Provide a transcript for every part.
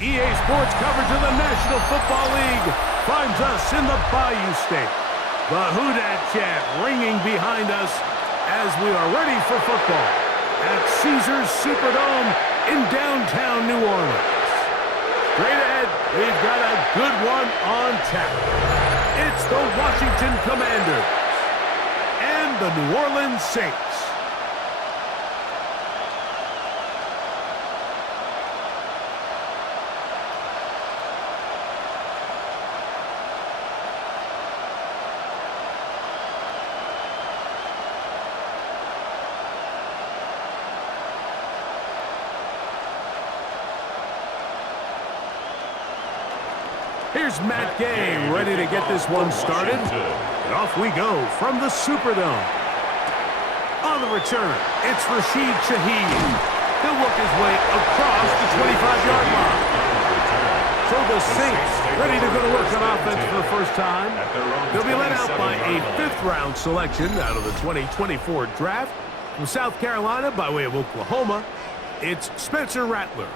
EA Sports coverage of the National Football League finds us in the Bayou State. The Who Dat chant ringing behind us as we are ready for football at Caesars Superdome in downtown New Orleans. Straight ahead, we've got a good one on tap. It's the Washington Commanders and the New Orleans Saints. Here's Matt Gay ready to get this one started. And off we go from the Superdome. On the return, it's Rashid Shaheed. He'll work his way across the 25-yard line. So the Saints ready to go to work on offense for the first time. They'll be led out by a fifth-round selection out of the 2024 draft. From South Carolina by way of Oklahoma, it's Spencer Rattler.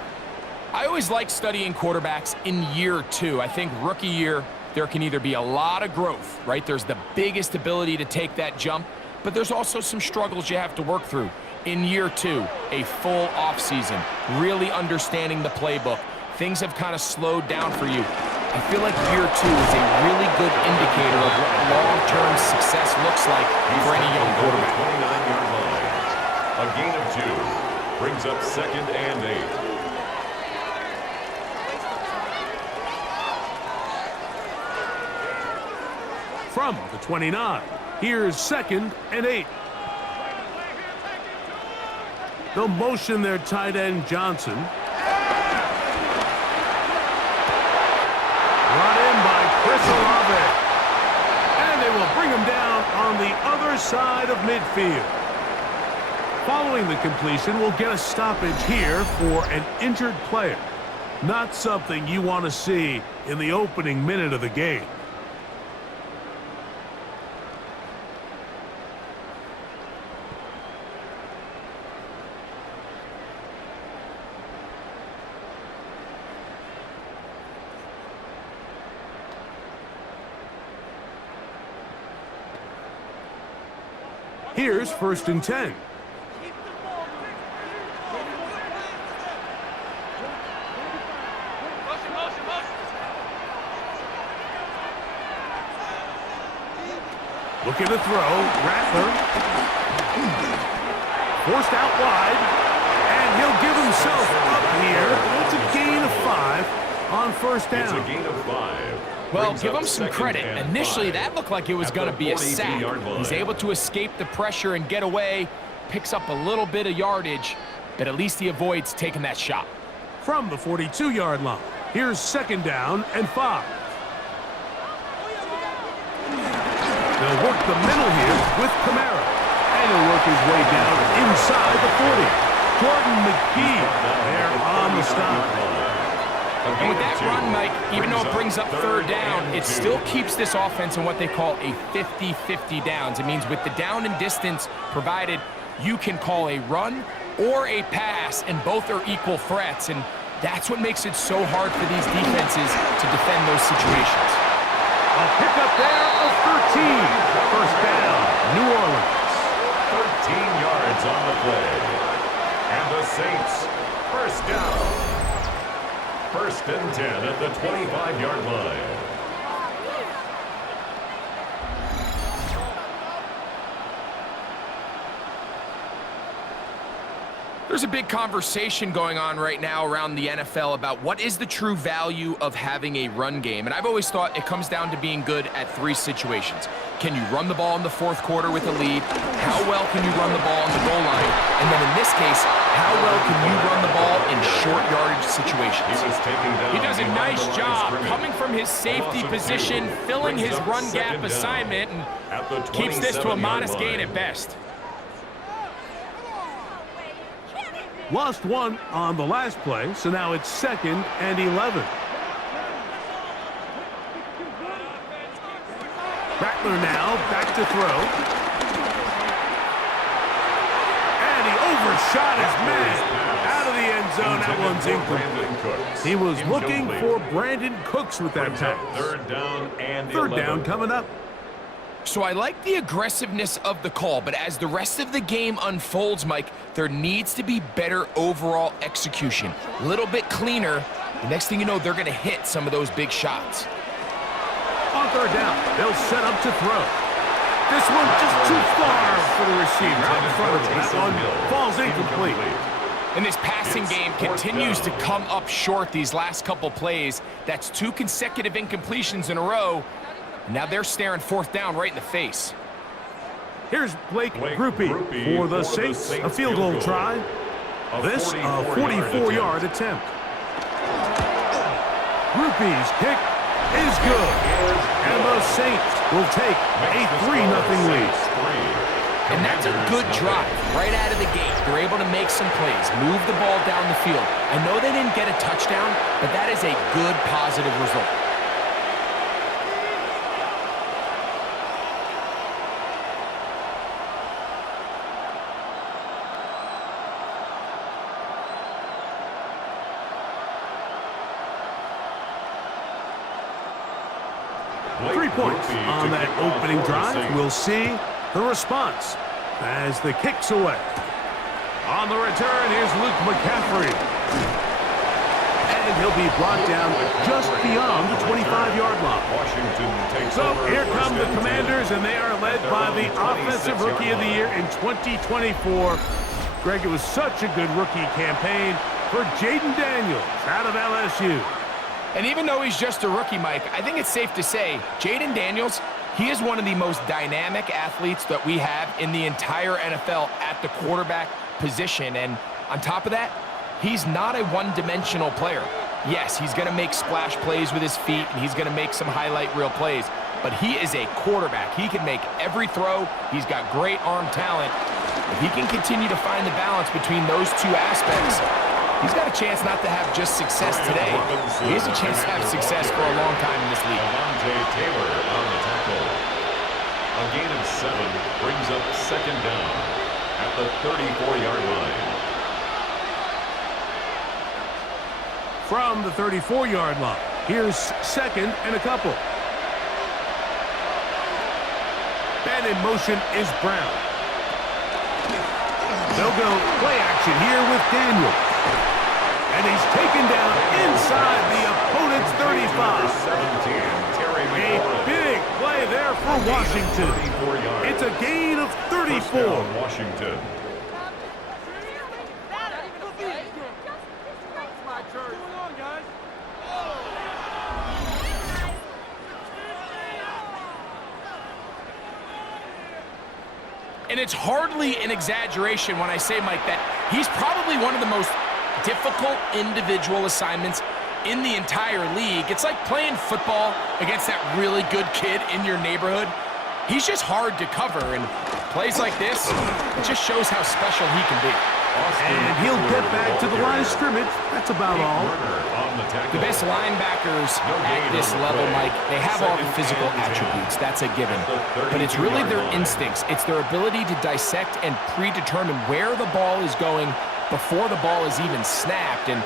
I always like studying quarterbacks in year two. I think rookie year, there can either be a lot of growth, right? There's the biggest ability to take that jump, but there's also some struggles you have to work through. In year two, a full offseason, really understanding the playbook. Things have kind of slowed down for you. I feel like year two is a really good indicator of what long-term success looks like for any young quarterback. 29-yard line. A gain of 2 brings up 2nd and 8. From the 29, here's 2nd and 8. They'll motion their tight end Johnson. Brought in by Chris Olave. And they will bring him down on the other side of midfield. Following the completion, we'll get a stoppage here for an injured player. Not something you want to see in the opening minute of the game. Here's 1st and 10. Looking to throw, Rattler. Forced out wide, and he'll give himself up here. It's a gain of 5 on 1st down. It's a gain of 5. Well, give him some credit. Initially, that looked like it was going to be a sack. He's able to escape the pressure and get away, picks up a little bit of yardage, but at least he avoids taking that shot. From the 42-yard line, here's 2nd down and 5. They'll work the middle here with Kamara, and he'll work his way down inside the 40. Jordan McGee there on the stop. And with that run, Mike, even though it brings up 3rd down, it still keeps this offense in what they call a 50-50 downs. It means with the down and distance provided, you can call a run or a pass, and both are equal threats. And that's what makes it so hard for these defenses to defend those situations. A pickup there of 13. 1st down, New Orleans. 13 yards on the play. And the Saints, 1st down. 1st and 10 at the 25-yard line. There's a big conversation going on right now around the NFL about what is the true value of having a run game. And I've always thought it comes down to being good at 3 situations. Can you run the ball in the 4th quarter with a lead? How well can you run the ball on the goal line? And then in this case, how well can you run the ball in short yardage situations? He does a nice job coming from his safety position, filling his run gap assignment, and keeps this to a modest gain at best. Lost 1 on the last play, so now it's 2nd and 11. Rattler now back to throw. And he overshot his man out of the end zone. That one's incomplete. He was looking for Brandon Cooks with that pass. Third down coming up. So I like the aggressiveness of the call, but as the rest of the game unfolds, Mike, there needs to be better overall execution. A little bit cleaner. The next thing you know, they're going to hit some of those big shots. On third down, they'll set up to throw. This one just too far for the receiver. Out in front of him. That one falls incomplete. And this passing game continues to come up short these last couple plays. That's 2 consecutive incompletions in a row. Now they're staring fourth down right in the face. Here's Blake Grupe for the Saints. A field goal try. This, a 44-yard attempt. Grupe's kick is good. And the Saints will take a 3-0 lead. And that's a good drive right out of the gate. They're able to make some plays, move the ball down the field. I know they didn't get a touchdown, but that is a good, positive result. Points on that opening drive. We'll see the response as the kick's away. On the return, here's Luke McCaffrey. And he'll be brought down just beyond the 25-yard line. So here come the Commanders, and they are led by the Offensive Rookie of the Year in 2024. Greg, it was such a good rookie campaign for Jaden Daniels out of LSU. And even though he's just a rookie, Mike, I think it's safe to say Jaden Daniels, he is one of the most dynamic athletes that we have in the entire NFL at the quarterback position. And on top of that, he's not a one-dimensional player. Yes, he's going to make splash plays with his feet, and he's going to make some highlight reel plays. But he is a quarterback. He can make every throw. He's got great arm talent. If he can continue to find the balance between those two aspects, he's got a chance not to have just success today. He has a chance to have success for a long time in this league. Taylor on the tackle. A gain of 7 brings up second down at the 34-yard line. From the 34-yard line, here's second and a couple. And in motion is Brown. They'll go play action here with Daniels. And he's taken down inside the opponent's 35. A big play there for Washington. It's a gain of 34. Washington. And it's hardly an exaggeration when I say, Mike, that he's probably one of the most difficult individual assignments in the entire league. It's like playing football against that really good kid in your neighborhood. He's just hard to cover, and plays like this, it just shows how special he can be. And he'll get back to the line of scrimmage. That's about all. The best linebackers at this level, Mike, they have all the physical attributes. That's a given. But it's really their instincts. It's their ability to dissect and predetermine where the ball is going before the ball is even snapped. And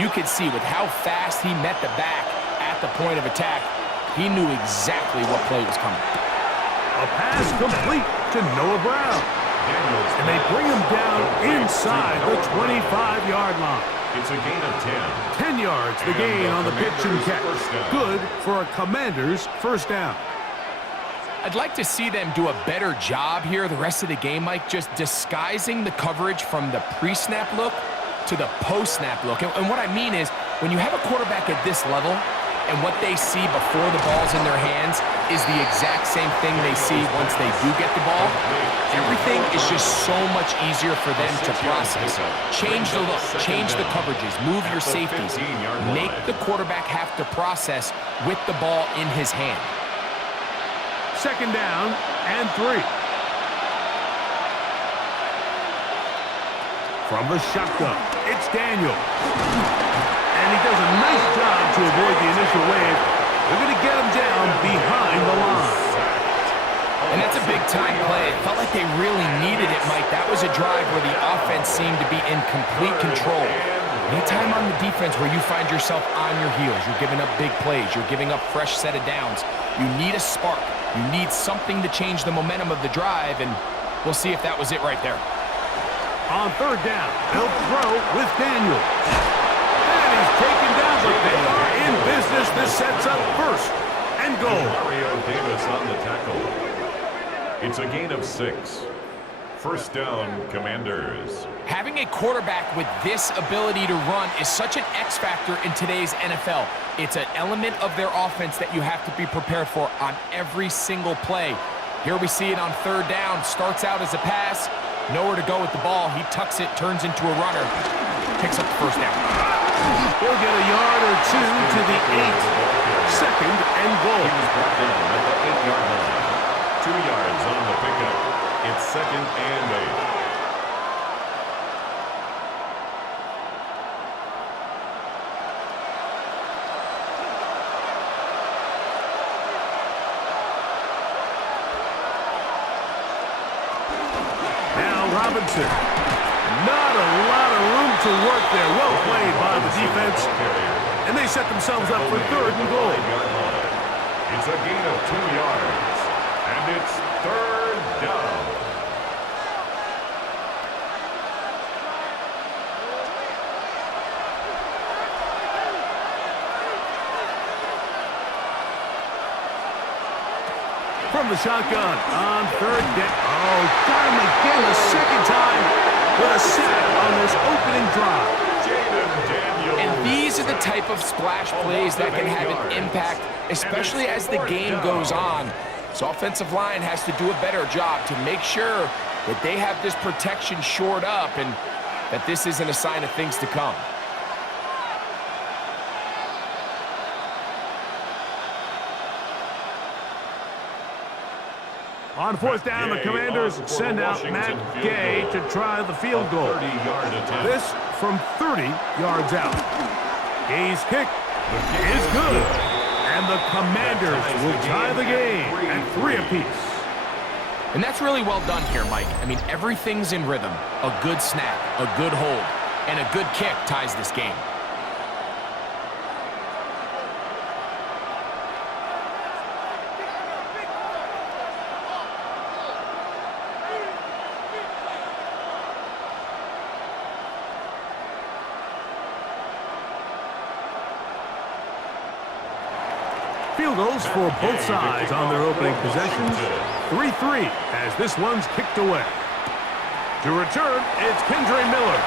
you could see with how fast he met the back at the point of attack, he knew exactly what play was coming. A pass complete to Noah Brown. And they bring him down inside the 25-yard line. It's a gain of 10. 10 yards, the gain on the pitch and catch. Good for a Commander's first down. I'd like to see them do a better job here the rest of the game, Mike, just disguising the coverage from the pre-snap look to the post-snap look. And what I mean is, when you have a quarterback at this level, and what they see before the ball's in their hands is the exact same thing they see once they do get the ball, everything is just so much easier for them to process. Change the look, change the coverages, move your safeties. Make the quarterback have to process with the ball in his hand. Second down and 3. From the shotgun, it's Daniel. And he does a nice job to avoid the initial wave. They're going to get him down behind the line. And that's a big-time play. It felt like they really needed it, Mike. That was a drive where the offense seemed to be in complete control. Anytime on the defense where you find yourself on your heels, you're giving up big plays, you're giving up fresh set of downs, you need a spark. You need something to change the momentum of the drive, and we'll see if that was it right there. On third down, they'll throw with Daniels. And he's taken down, but they are in business. This sets up first and goal. Mario Davis on the tackle. It's a gain of 6. First down, Commanders. Having a quarterback with this ability to run is such an X factor in today's NFL. It's an element of their offense that you have to be prepared for on every single play. Here we see it on third down. Starts out as a pass. Nowhere to go with the ball. He tucks it, turns into a runner. Picks up the first down. He'll get a yard or two to the 8. Second and goal. He was brought down at the 8-yard line. 2 yards on the pickup. It's second and 8. Robinson. Not a lot of room to work there. Well played by the defense. And they set themselves up for third and goal. It's a gain of 2 yards. And it's third down. From the shotgun on third down. Oh, got him again the second time with a sack on this opening drive. And these are the type of splash plays that can have an impact, especially as the game goes on. So offensive line has to do a better job to make sure that they have this protection shored up and that this isn't a sign of things to come. On fourth down, the Commanders send out Matt Gay to try the field goal. This from 30 yards out. Gay's kick is good. And the Commanders will tie the game at 3 apiece. And that's really well done here, Mike. I mean, everything's in rhythm. A good snap, a good hold, and a good kick ties this game. Field goals for both sides on their opening possessions. 3-3 as this one's kicked away. To return, it's Kendre Miller.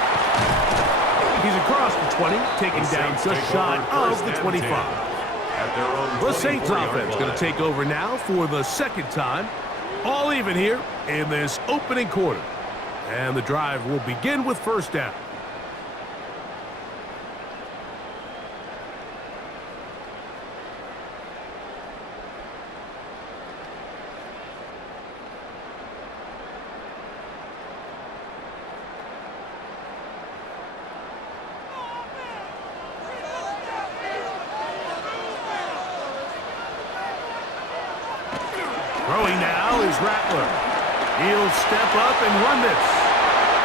He's across the 20, taking down just shy of the 25. The Saints offense going to take over now for the second time. All even here in this opening quarter. And the drive will begin with first down. Throwing now is Rattler. He'll step up and run this.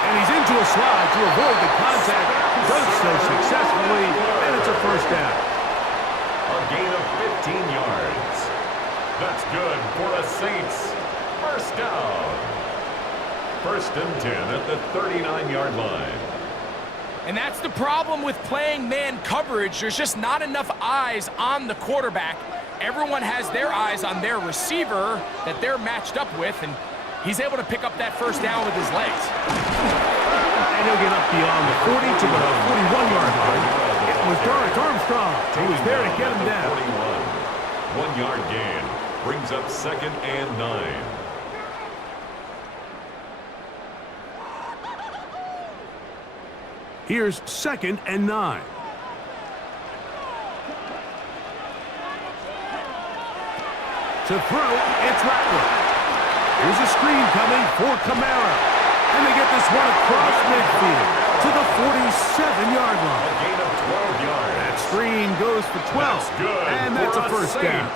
And he's into a slide to avoid the contact. Does so successfully, and it's a first down. A gain of 15 yards. That's good for the Saints. First down. First and 10 at the 39-yard line. And that's the problem with playing man coverage. There's just not enough eyes on the quarterback. Everyone has their eyes on their receiver that they're matched up with, and he's able to pick up that first down with his legs. And he'll get up beyond the 40 to the 41-yard line. It was Dorrance Armstrong who was there to get him down. 41. 1 yard gain brings up second and 9. Here's second and 9. To throw, it's Rattler. Here's a screen coming for Kamara. And they get this one across midfield to the 47-yard line. A gain of 12 yards. That screen goes for 12. That's good. And that's a first down.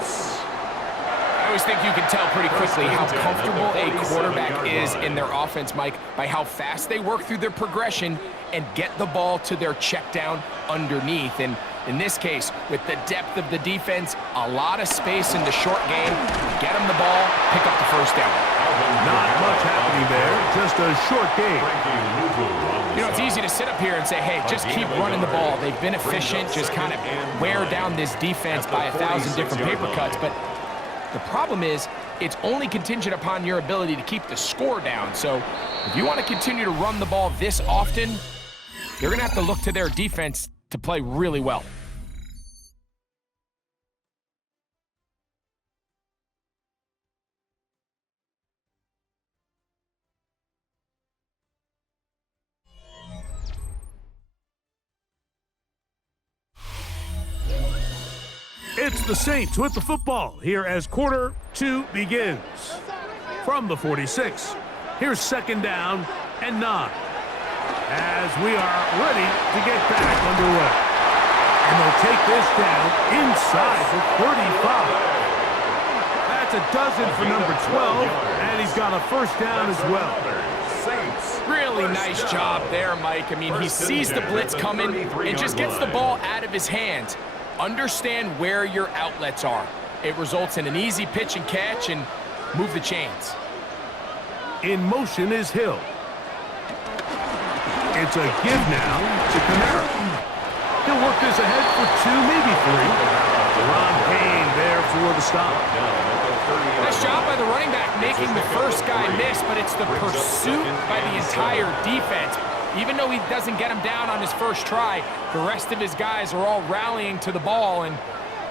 always think you can tell pretty quickly how comfortable a quarterback is in their offense, Mike, by how fast they work through their progression and get the ball to their check down underneath. And in this case, with the depth of the defense, a lot of space in the short game, get them the ball, pick up the first down. Not much happening there, just a short game. You know, it's easy to sit up here and say, hey, just keep running the ball. They've been efficient, just kind of wear down this defense by 1,000 different paper cuts. But the problem is, it's only contingent upon your ability to keep the score down. So if you want to continue to run the ball this often, you're going to have to look to their defense to play really well. It's the Saints with the football here as quarter 2 begins. From the 46, here's second down and 9. As we are ready to get back underway. And they'll take this down inside the 35. That's a dozen for number 12, and he's got a first down as well. Really nice job there, Mike. I mean, he sees the blitz coming and just gets the ball out of his hands. Understand where your outlets are. It results in an easy pitch and catch and move the chains. In motion is Hill. It's a give now to Kamara. He'll work this ahead for 2, maybe 3. Ron Payne there for the stop. Nice job by the running back making the first guy miss, but it's the pursuit by the entire defense. Even though he doesn't get him down on his first try, the rest of his guys are all rallying to the ball, and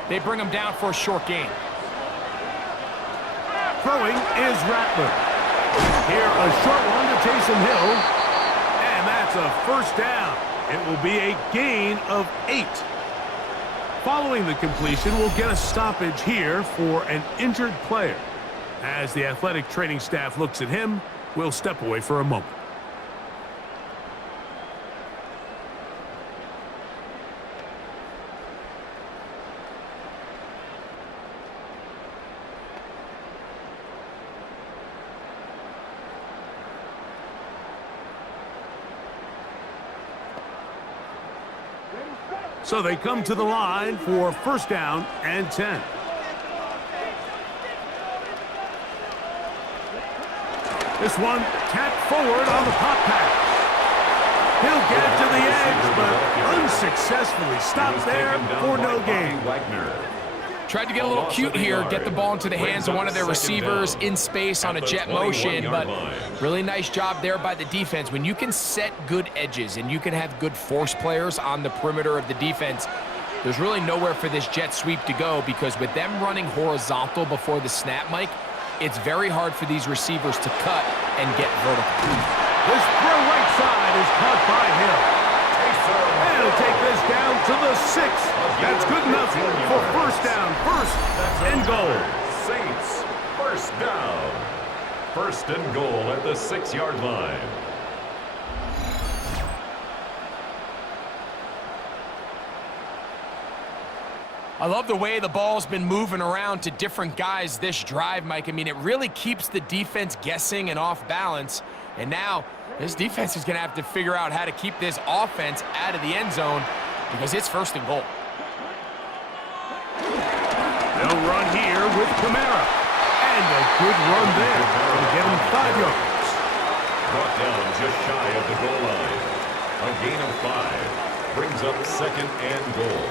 they bring him down for a short gain. Throwing is Rattler. Here, a short one to Taysom Hill. And that's a first down. It will be a gain of 8. Following the completion, we'll get a stoppage here for an injured player. As the athletic training staff looks at him, we'll step away for a moment. So they come to the line for first down and 10. This one tapped forward on the pop pass. He'll get it to the edge, but unsuccessfully stopped there for no gain. Tried to get a little cute here, get the ball into the hands of one of their receivers in space on a jet motion, but really nice job there by the defense. When you can set good edges and you can have good force players on the perimeter of the defense, there's really nowhere for this jet sweep to go, because with them running horizontal before the snap, Mike, it's very hard for these receivers to cut and get vertical. This throw right side is caught by Hill. And he'll take this down to the 6. That's good enough for first down. First and goal. Saints, first down. First and goal at the 6-yard line. I love the way the ball's been moving around to different guys this drive, Mike. I mean, it really keeps the defense guessing and off balance. And now this defense is going to have to figure out how to keep this offense out of the end zone, because it's first and goal. They'll run here with Kamara. And a good run there. Going to get him 5 yards. Brought down just shy of the goal line. A gain of 5 brings up second and goal.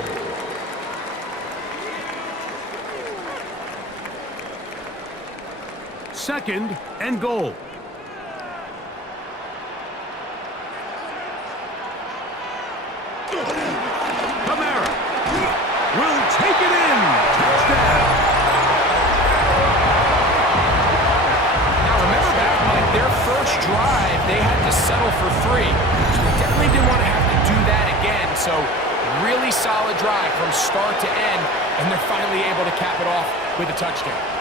Second and goal. Kamara will take it in. Touchdown. Now remember back, Mike, their first drive, they had to settle for 3. So they definitely didn't want to have to do that again. So really solid drive from start to end, and they're finally able to cap it off with a touchdown.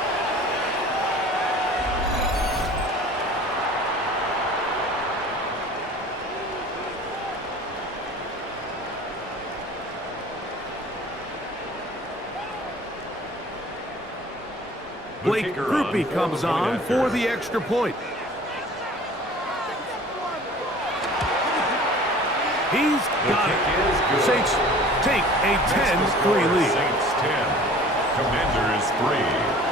Blake kicker Groupie on comes for the point on after. for the extra point. He's got it. Saints take a 10-3 lead. Saints 10, Commanders 3.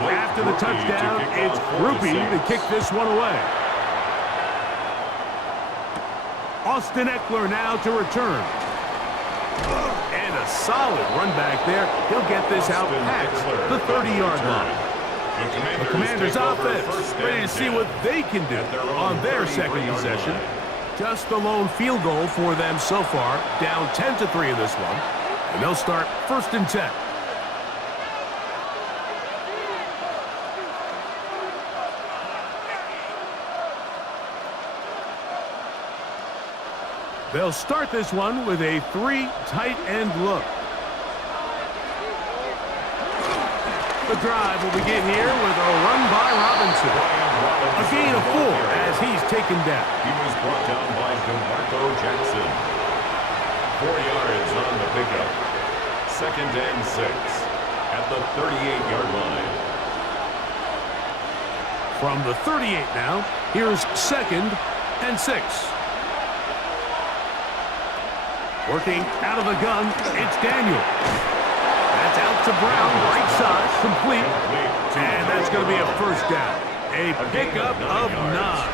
After the touchdown, it's Groupie to kick this one away. Austin Eckler now to return. And a solid run back there. He'll get this out past the 30-yard line. The Commanders offense ready to see what they can do on their second possession. Just the lone field goal for them so far, down 10-3 in this one. And they'll start 1st and 10. They'll start this one with a 3 tight end look. The drive will begin here with a run by Robinson. A gain of 4 as he's taken down. He was brought down by DeMarco Jackson. 4 yards on the pickup. 2nd and 6 at the 38-yard line. From the 38 now, here's 2nd and 6. Working out of the gun, it's Daniel. That's out to Brown, right side, complete. And that's going to be a 1st down. A pickup of 9.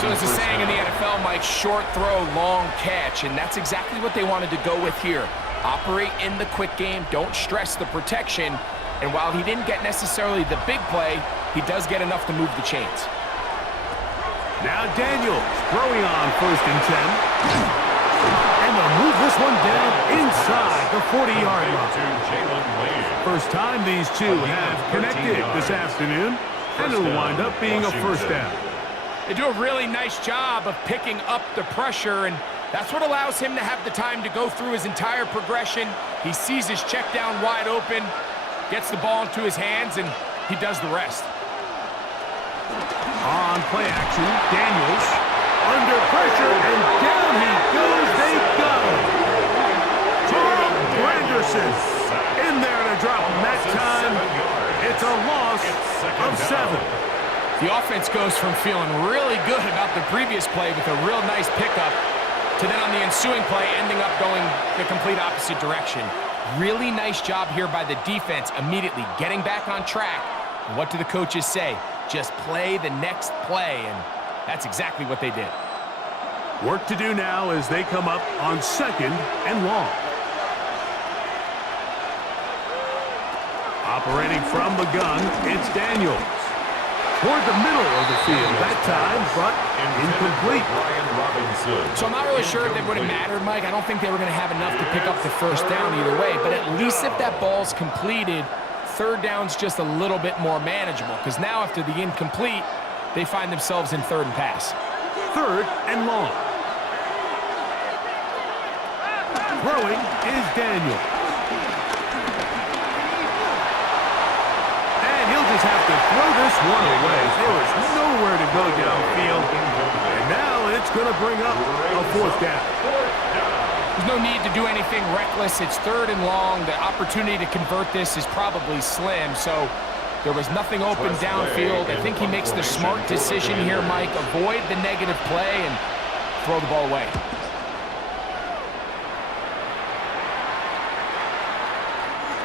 So there's a saying in the NFL, Mike, short throw, long catch, and that's exactly what they wanted to go with here. Operate in the quick game, don't stress the protection, and while he didn't get necessarily the big play, he does get enough to move the chains. Now Daniels throwing on 1st and 10. And they'll move this one down inside the 40-yard line. First time these two have connected this afternoon, and it'll wind up being a 1st down. They do a really nice job of picking up the pressure, and that's what allows him to have the time to go through his entire progression. He sees his check down wide open, gets the ball into his hands, and he does the rest. On play action, Daniels under pressure, and down he goes. They got him. Tom Granderson in there to drop him that time. It's a loss of 7. The offense goes from feeling really good about the previous play with a real nice pickup to then on the ensuing play ending up going the complete opposite direction. Really nice job here by the defense, immediately getting back on track. And what do the coaches say? Just play the next play, and that's exactly what they did. Work to do now as they come up on 2nd and long. Operating from the gun, it's Daniels. Toward the middle of the field that time, but incomplete. So I'm not really sure if it would have mattered, Mike. I don't think they were going to have enough to pick up the 1st down either way, but at least if that ball's completed, 3rd down's just a little bit more manageable, because now after the incomplete, they find themselves in 3rd and pass. 3rd and long. Throwing is Daniel. And he'll just have to throw this one away. There was nowhere to go downfield. And now it's going to bring up a 4th down. There's no need to do anything reckless. It's 3rd and long. The opportunity to convert this is probably slim. So there was nothing open downfield. I think he makes the smart decision here, Mike. Avoid the negative play and throw the ball away.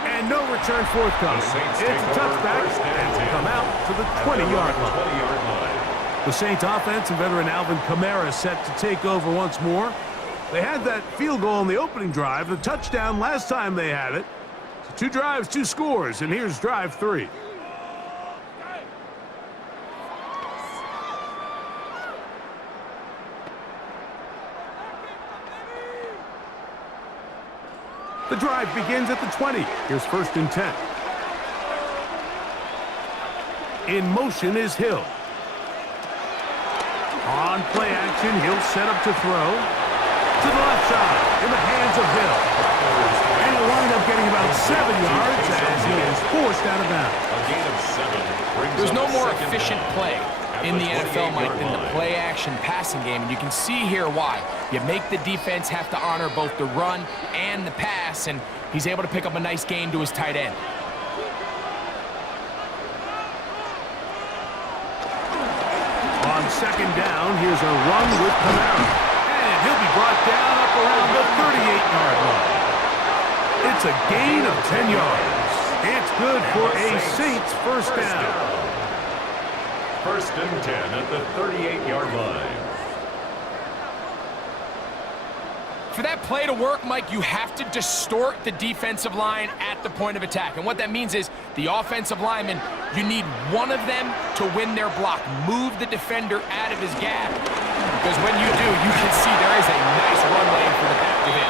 And no return forthcoming. It's a touchback and will come out to the 20-yard line. The Saints offense and veteran Alvin Kamara set to take over once more. They had that field goal on the opening drive, the touchdown last time they had it. So 2 drives, 2 scores, and here's drive 3. The drive begins at the 20. Here's 1st and 10. In motion is Hill. On play action, he'll set up to throw. To the left side, in the hands of Hill. And he'll wind up getting about 7 yards as he is forced out of bounds. A gain of 7. There's no more efficient play in the NFL, Mike, than the play-action passing game, and you can see here why. You make the defense have to honor both the run and the pass, and he's able to pick up a nice gain to his tight end. On second down, here's a run with Camara. And he'll be brought down up around the 38-yard line. It's a gain of 10 yards. It's good for a Saints first down. First and 10 at the 38-yard line. For that play to work, Mike, you have to distort the defensive line at the point of attack. And what that means is the offensive lineman, you need one of them to win their block. Move the defender out of his gap. Because when you do, you can see there is a nice run lane for the back of it.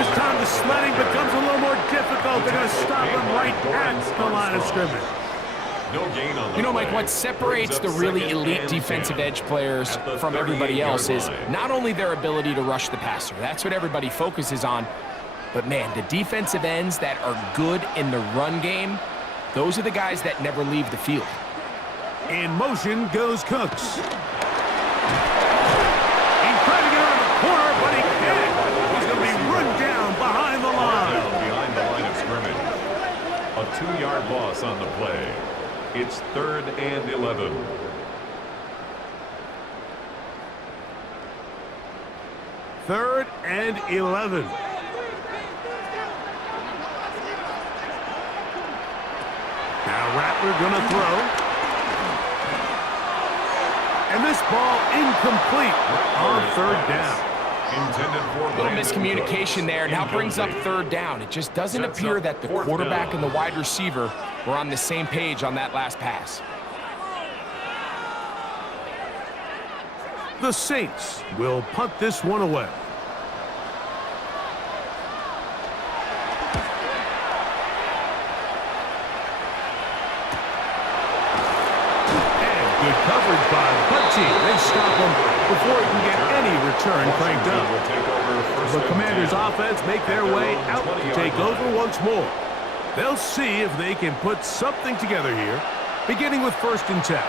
This time the sledding becomes a little more difficult. They're going to stop him right at the line of scrimmage. No gain on the You know, Mike, play. what separates the really elite defensive edge players from everybody else is not only their ability to rush the passer. That's what everybody focuses on. But, man, the defensive ends that are good in the run game, those are the guys that never leave the field. In motion goes Cooks. He's trying to get around the corner, but he can't. He's going to be run down behind the line. Behind the line of scrimmage. A 2-yard loss on the play. It's 3rd and 11. Third and 11. Now Rattler going to throw. And this ball incomplete on 3rd down. Intended for A little miscommunication there. Now brings up 3rd down. It just doesn't appear that the quarterback and the wide receiver were on the same page on that last pass. The Saints will punt this one away. And good coverage by the punt team. They stop him before he can get any return cranked up. The Commanders' offense make their way out to take over once more. They'll see if they can put something together here, beginning with 1st and 10.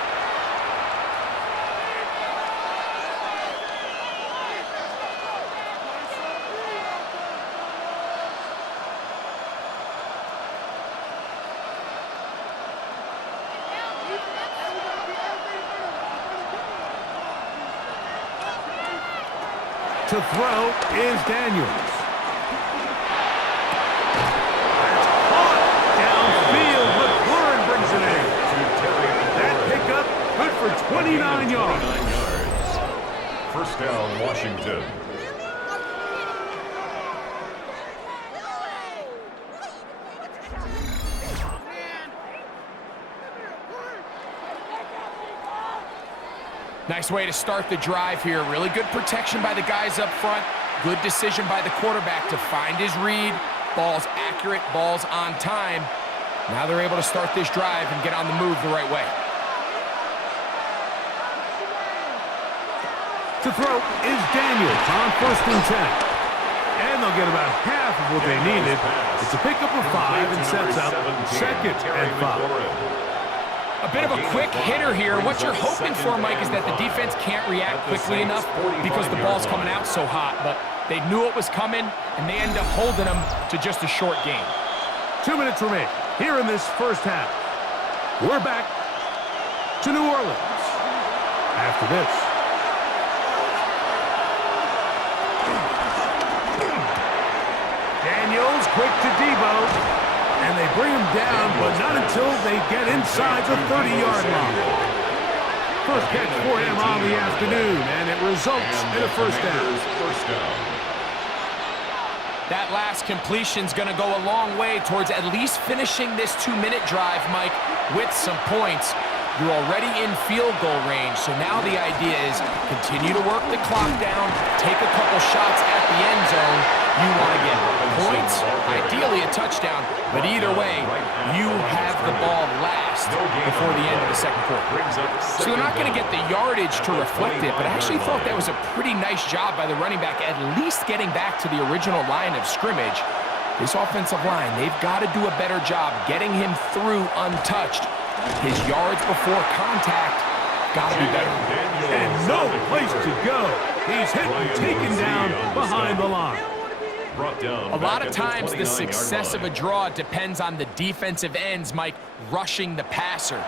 To throw is Daniels. That's caught downfield. McLaurin brings it in. That pickup good for 29 yards. First down, Washington. Nice way to start the drive here. Really good protection by the guys up front. Good decision by the quarterback to find his read. Ball's accurate, ball's on time. Now they're able to start this drive and get on the move the right way. To throw is Daniels on 1st and 10. And they'll get about half of what they needed. It's a pickup of 5 and sets up 2nd and 5. A bit of a quick hitter here. What you're hoping for, Mike, is that the defense can't react quickly enough because the ball's coming out so hot. But they knew it was coming, and they end up holding them to just a short game. 2 minutes remain here in this first half. We're back to New Orleans after this. Daniels quick to Debo. And they bring him down, but not until they get inside the 30-yard line. First catch for him on the afternoon, and it results in a first down. That last completion's going to go a long way towards at least finishing this 2-minute drive, Mike, with some points. You're already in field goal range, so now the idea is continue to work the clock down, take a couple shots at the end zone. You want to get points, ideally a touchdown, but either way, you have the ball last before the end of the second quarter. So they're not going to get the yardage to reflect it, but I actually thought that was a pretty nice job by the running back, at least getting back to the original line of scrimmage. This offensive line, they've got to do a better job getting him through untouched. His yards before contact got to be better. And no place to go. He's hit and taken down behind the line. A lot of times the success of a draw depends on the defensive ends, Mike, rushing the passer.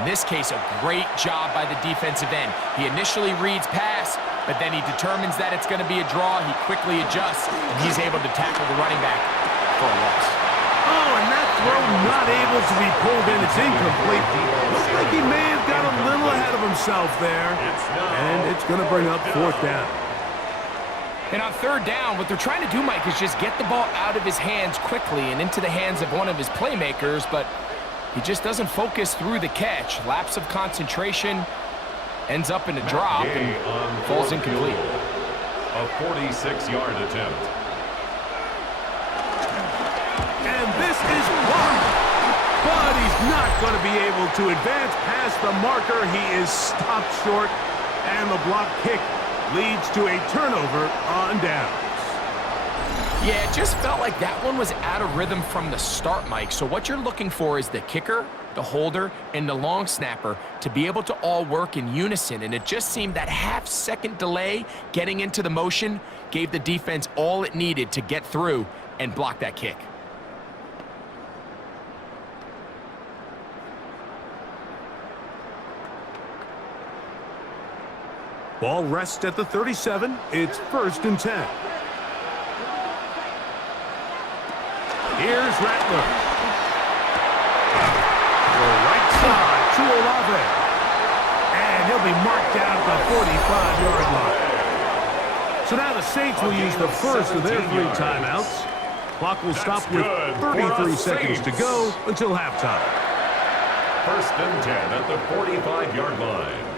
In this case, a great job by the defensive end. He initially reads pass, but then he determines that it's going to be a draw. He quickly adjusts, and he's able to tackle the running back for a loss. Oh, and that throw not able to be pulled in. It's incomplete. Looks like he may have got a little ahead of himself there. And it's going to bring up fourth down. And on third down, what they're trying to do, Mike, is just get the ball out of his hands quickly and into the hands of one of his playmakers, but he just doesn't focus through the catch. Lapse of concentration, ends up in a drop, and falls incomplete. A 46-yard attempt. And this is blocked. But he's not going to be able to advance past the marker. He is stopped short, and the block kick leads to a turnover on downs. Yeah, it just felt like that one was out of rhythm from the start, Mike. So what you're looking for is the kicker, the holder, and the long snapper to be able to all work in unison. And it just seemed that half-second delay getting into the motion gave the defense all it needed to get through and block that kick. Ball rests at the 37. It's 1st and 10. Here's Rattler. The right side to Olave. And he'll be marked down at the 45-yard line. So now the Saints will use the first of their 3 timeouts. Clock will stop with 33 seconds to go until halftime. 1st and 10 at the 45-yard line.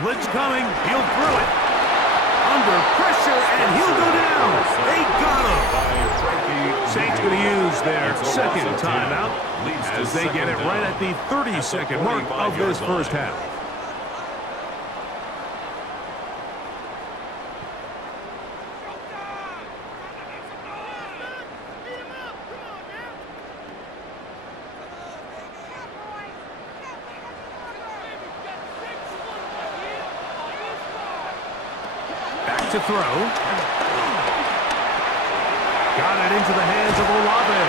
Blitz coming. He'll throw it. Under pressure, and he'll go down. They got him. Saints going to use their 2nd timeout as they get it right at the 30-second mark of this first half. To throw. Got it into the hands of Olave.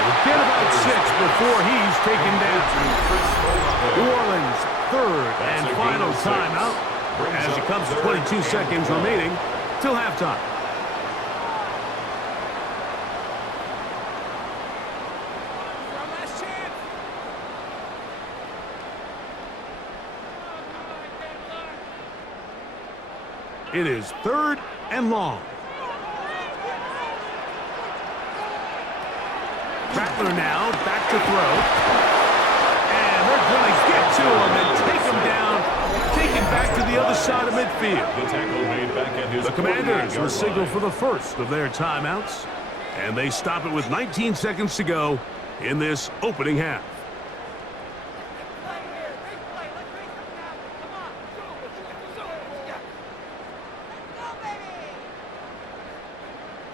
We'll get about 6 before he's taken down. New Orleans 3rd and final timeout as it comes to 22 seconds remaining till halftime. It is 3rd and long. Rattler now back to throw. And they're going to get to him and take him down, take him back to the other side of midfield. The tackle made back at his The Commanders will 48-yard signal line. for the first of their timeouts. And they stop it with 19 seconds to go in this opening half.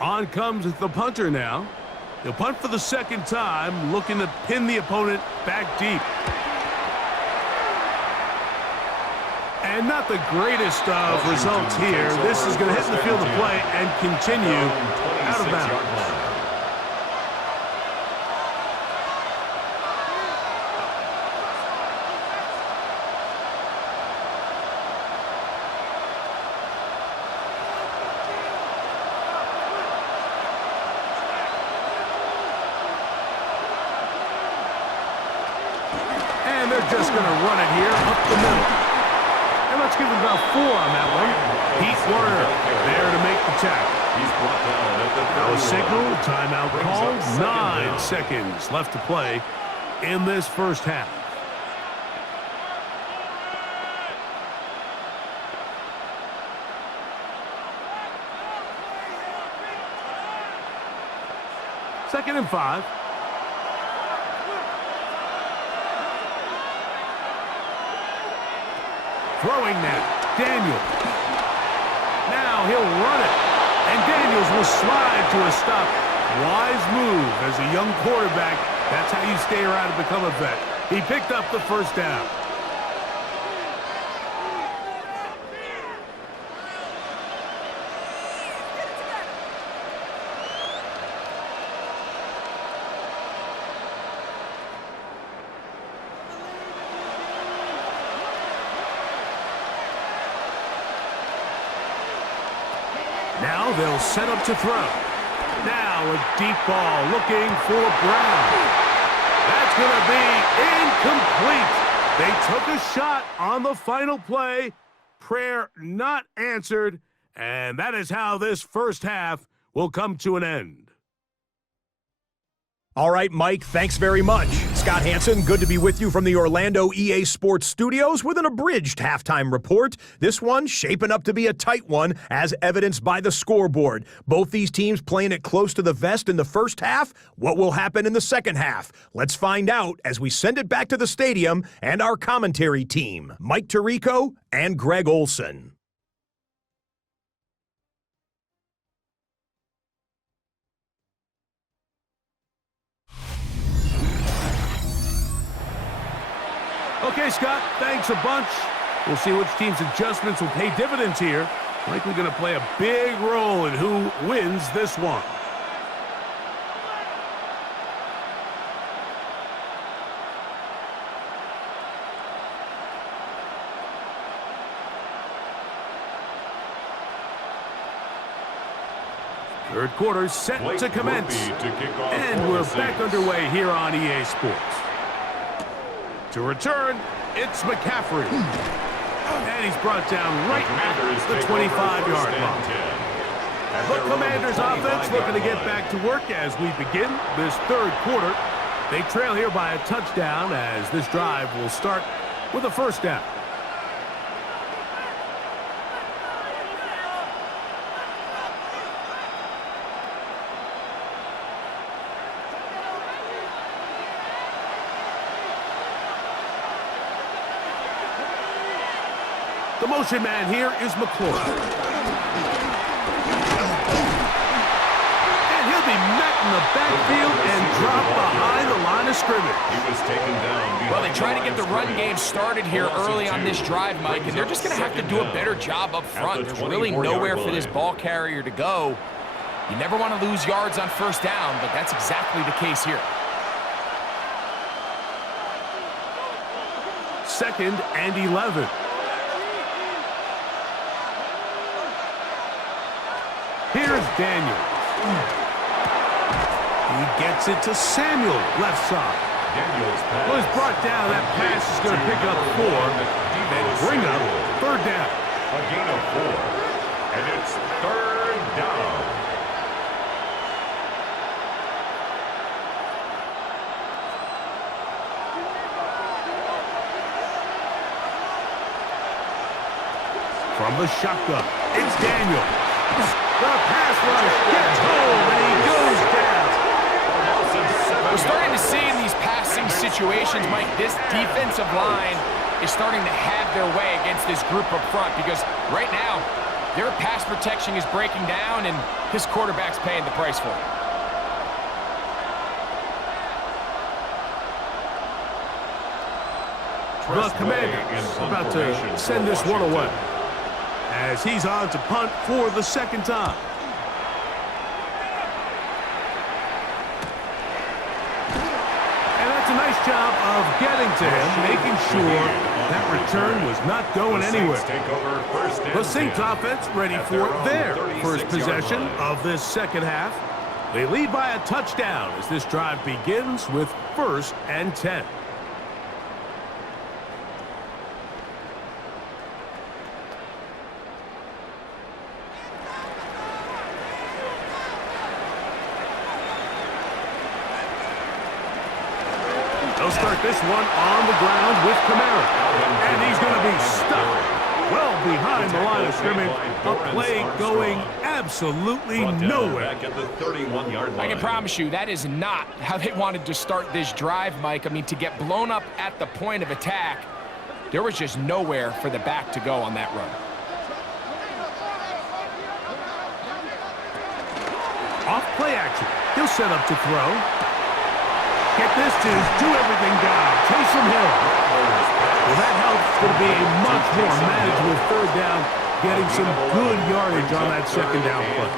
On comes the punter now. He'll punt for the 2nd time, looking to pin the opponent back deep. And not the greatest of results here. This is going to hit the field of play and continue out of bounds. And they're just going to run it here up the middle. And let's give him about 4 on that one. Pete Warner there to make the tackle. He's brought down at the Now a 31. signal, timeout Brings called. up second 9 down. seconds left to play in this first half. Second and 5. Throwing now, Daniel. Now he'll run it, and Daniels will slide to a stop. Wise move as a young quarterback. That's how you stay around and become a vet. He picked up the first down. Now they'll set up to throw. Now a deep ball looking for Brown. That's going to be incomplete. They took a shot on the final play. Prayer not answered. And that is how this first half will come to an end. All right, Mike, thanks very much. Scott Hansen, good to be with you from the Orlando EA Sports Studios with an abridged halftime report. This one shaping up to be a tight one, as evidenced by the scoreboard. Both these teams playing it close to the vest in the first half. What will happen in the second half? Let's find out as we send it back to the stadium and our commentary team, Mike Tirico and Greg Olson. Okay, Scott, thanks a bunch. We'll see which team's adjustments will pay dividends here. Likely going to play a big role in who wins this one. Third quarter set Blake to commence. Murphy to kick off And for we're the back Saints. underway here on EA Sports. To return, it's McCaffrey. And he's brought down right at the 25-yard line. The Commanders offense looking to get back to work as we begin this third quarter. They trail here by a touchdown as this drive will start with a first down. The motion man here is McClure. And he'll be met in the backfield and dropped behind the line of scrimmage. He was taken down. Well, they try to get the run game started here early on this drive, Mike, and they're just going to have to do a better job up front. There's really nowhere for this ball carrier to go. You never want to lose yards on first down, but that's exactly the case here. Second and 11. Here's Daniels. He gets it to Samuel, left side. Daniels Well, he's brought down. That pass is going to pick up 4 and bring up third down. A gain of 4. And it's third down. From the shotgun, it's Daniels. The pass rush gets home, and he goes down. We're starting to see in these passing situations, Mike, this defensive line is starting to have their way against this group up front because right now, their pass protection is breaking down, and his quarterback's paying the price for it. The Commanders about to send this one away as he's on to punt for the second time. And that's a nice job of getting to him, making sure that return was not going anywhere. The Saints offense ready for their first possession of this second half. They lead by a touchdown as this drive begins with 1st and 10. They'll start this one on the ground with Kamara. And he's going to be stuck well behind the line of scrimmage. A play going absolutely nowhere. Back at the 31-yard line. I can promise you that is not how they wanted to start this drive, Mike. I mean, to get blown up at the point of attack, there was just nowhere for the back to go on that run. Off play action. He'll set up to throw. Get this to do everything down. Taysom Hill. Well, that helps to be a much more manageable third down, getting some good yardage on that second down play.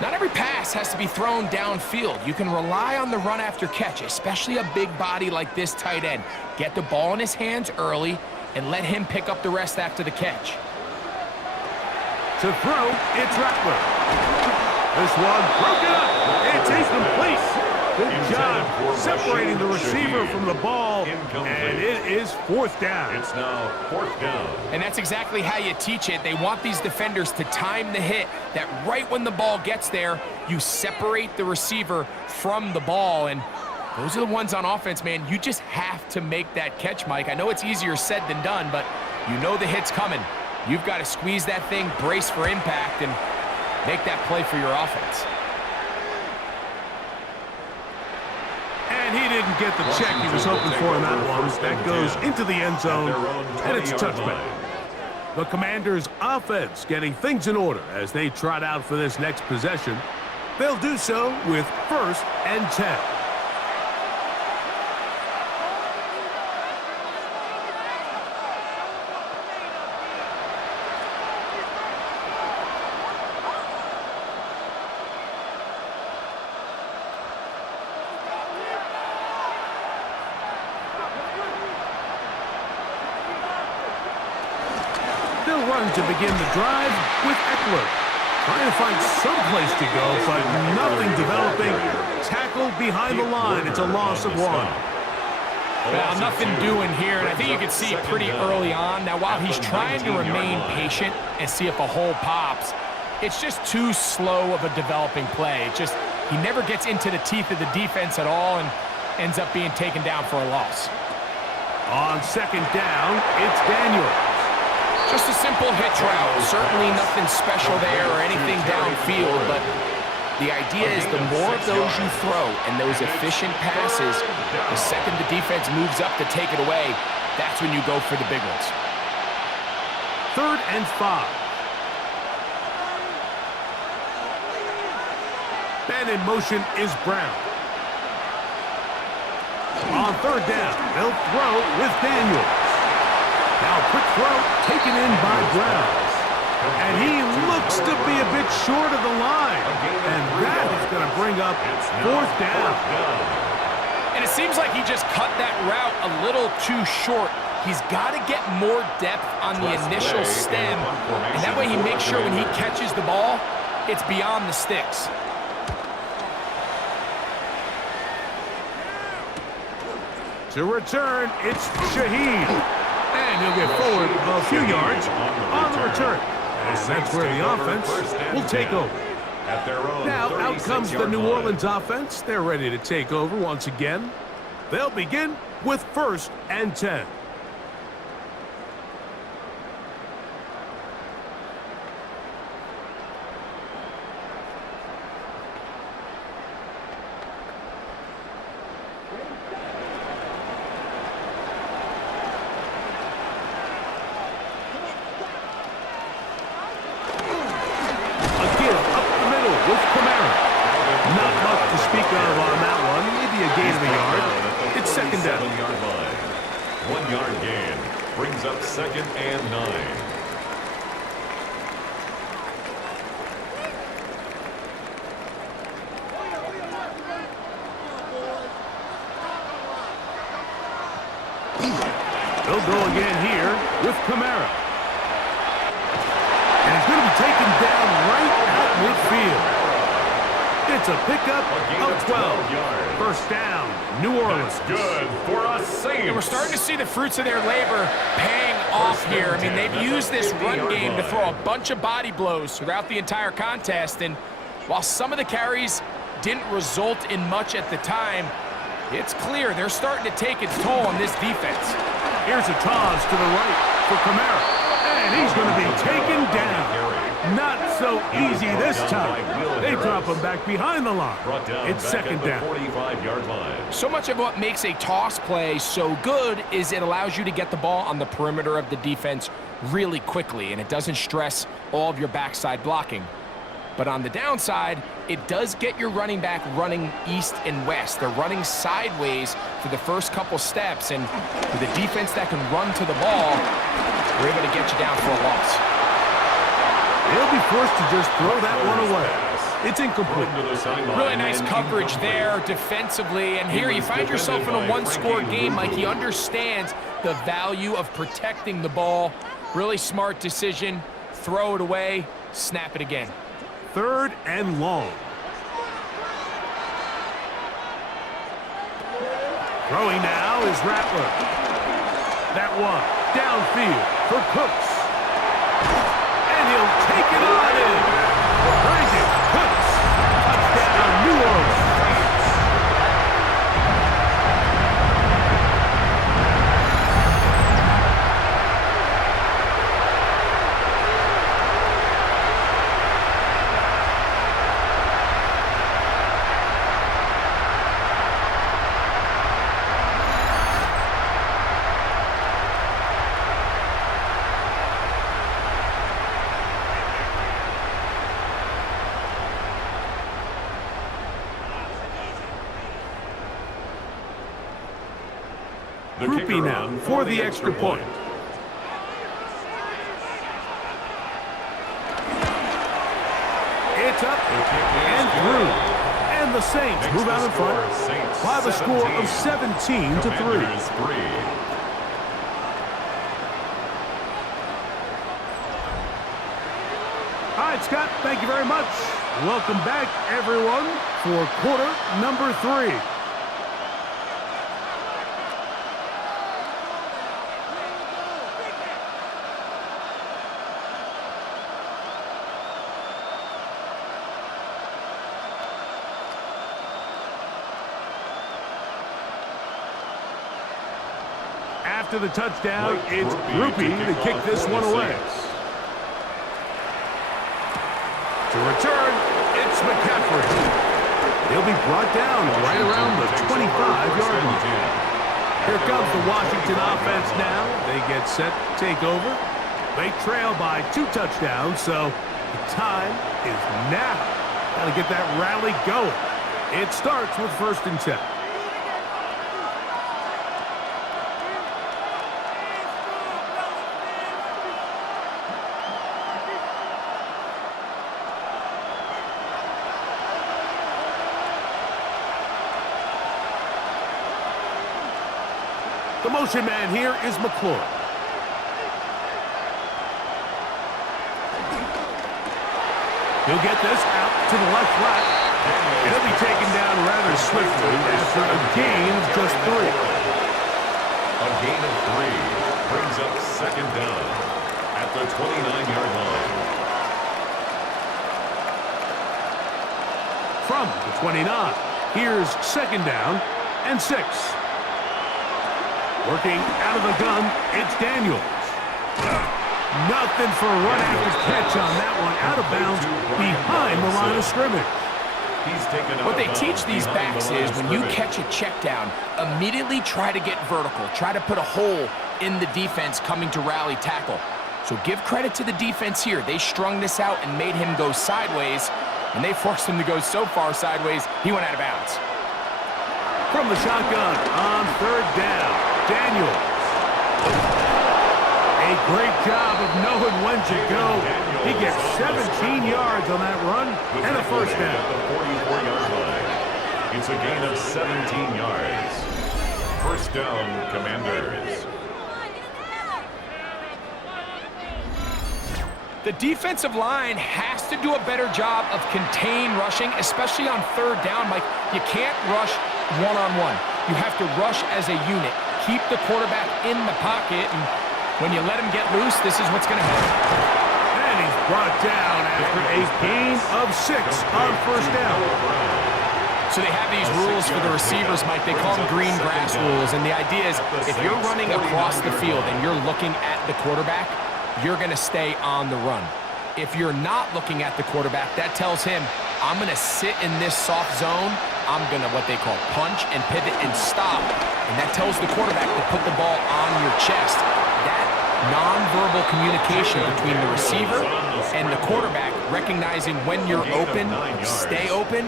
Not every pass has to be thrown downfield. You can rely on the run after catch, especially a big body like this tight end. Get the ball in his hands early and let him pick up the rest after the catch. To throw, it's Rattler. This one broken up. It's incomplete. Good job separating the receiver from the ball, and it is fourth down. It's now fourth down. And that's exactly how you teach it. They want these defenders to time the hit, that right when the ball gets there, you separate the receiver from the ball. And those are the ones on offense, man. You just have to make that catch, Mike. I know it's easier said than done, but you know the hit's coming. You've got to squeeze that thing, brace for impact, and make that play for your offense. And he didn't get the check he was hoping for in that one. That goes into the end zone, and it's a touchback. The Commanders' offense getting things in order as they trot out for this next possession. They'll do so with 1st and 10. They'll run to begin the drive with Eckler. Trying to find some place to go, but nothing developing. Tackled behind the line. It's a loss of 1. Well, nothing doing here, and I think you can see it pretty early on. Now, while he's trying to remain patient and see if a hole pops, it's just too slow of a developing play. He never gets into the teeth of the defense at all and ends up being taken down for a loss. On second down, it's Daniel. Just a simple hitch route. Certainly nothing special there or anything downfield, but the idea is the more of those you throw and those efficient passes, the second the defense moves up to take it away, that's when you go for the big ones. 3rd and 5. And in motion is Brown. On 3rd down, they'll throw with Daniels. Now quick throw taken in by Brown. And he looks to be a bit short of the line. And that is going to bring up 4th down. And it seems like he just cut that route a little too short. He's got to get more depth on the initial stem. And that way he makes sure when he catches the ball, it's beyond the sticks. To return, it's Shaheed. And he'll get forward a few yards on the return. And that's where the offense will take over. Now out comes the New Orleans offense. They're ready to take over once again. They'll begin with 1st and 10. On that one, maybe a gain of a yard. It's second down. 7-yard line. 1-yard gain brings up 2nd and 9. They'll go again here with Kamara. And he's going to be taken down right at midfield. It's a pickup of 12. 1st down, New Orleans. That's good for a save. And we're starting to see the fruits of their labor paying off here. I mean, they've used this run game to throw a bunch of body blows throughout the entire contest. And while some of the carries didn't result in much at the time, It's clear they're starting to take its toll on this defense. Here's a toss to the right for Kamara. And he's going to be taken down. Not so easy this time. They drop him back behind the line. It's second down. 45-yard line. So much of what makes a toss play so good is it allows you to get the ball on the perimeter of the defense really quickly, and it doesn't stress all of your backside blocking. But on the downside, it does get your running back running east and west. They're running sideways for the first couple steps, and with a defense that can run to the ball, they're able to get you down for a loss. They'll be forced to just throw that one away. It's incomplete. Really nice coverage there defensively, and here you find yourself in a one-score game. Like, he understands the value of protecting the ball. Really smart decision. Throw it away, snap it again. Third and long. Throwing now is Rattler. That one downfield for Cooks. And he'll take it on in. Brandon Cooks. Touchdown, New Orleans. Groupie now for the extra point. It's up and through. And the Saints move out in front by the score of 17-3. All right, Scott, thank you very much. Welcome back, everyone, for quarter number 3. After the touchdown, it's Groupie to kick this one away. To return, it's McCaffrey. He'll be brought down right around the 25-yard line. Here comes the Washington offense now. They get set to take over. They trail by 2 touchdowns, so the time is now. Got to get that rally going. It starts with 1st and 10. The motion man here is McClure. He'll get this out to the left flat. He'll be taken down rather swiftly after a gain of just 3. A gain of 3 brings up second down at the 29-yard line. From the 29, here's second down and 6. Working out of the gun, it's Daniels. Nothing for a run after catch on that one. Out of bounds behind the line of scrimmage. What they teach these backs is when you catch a check down, immediately try to get vertical. Try to put a hole in the defense coming to rally tackle. So give credit to the defense here. They strung this out and made him go sideways. And they forced him to go so far sideways, he went out of bounds. From the shotgun on 3rd down. Daniels. A great job of knowing when to go. He gets 17 yards on that run and a 1st down. The 44-yard line. It's a gain of 17 yards. 1st down, Commanders. The defensive line has to do a better job of contain rushing, especially on 3rd down. Like, you can't rush one-on-one. You have to rush as a unit. Keep the quarterback in the pocket, and when you let him get loose, this is what's going to happen. And he's brought down after a gain of 6 on 1st down. So they have these rules for the receivers, Mike. They call them green grass rules. And the idea is if you're running across the field and you're looking at the quarterback, you're going to stay on the run. If you're not looking at the quarterback, that tells him, I'm going to sit in this soft zone. I'm going to what they call punch and pivot and stop. And that tells the quarterback to put the ball on your chest. That nonverbal communication between the receiver and the quarterback, recognizing when you're open, stay open,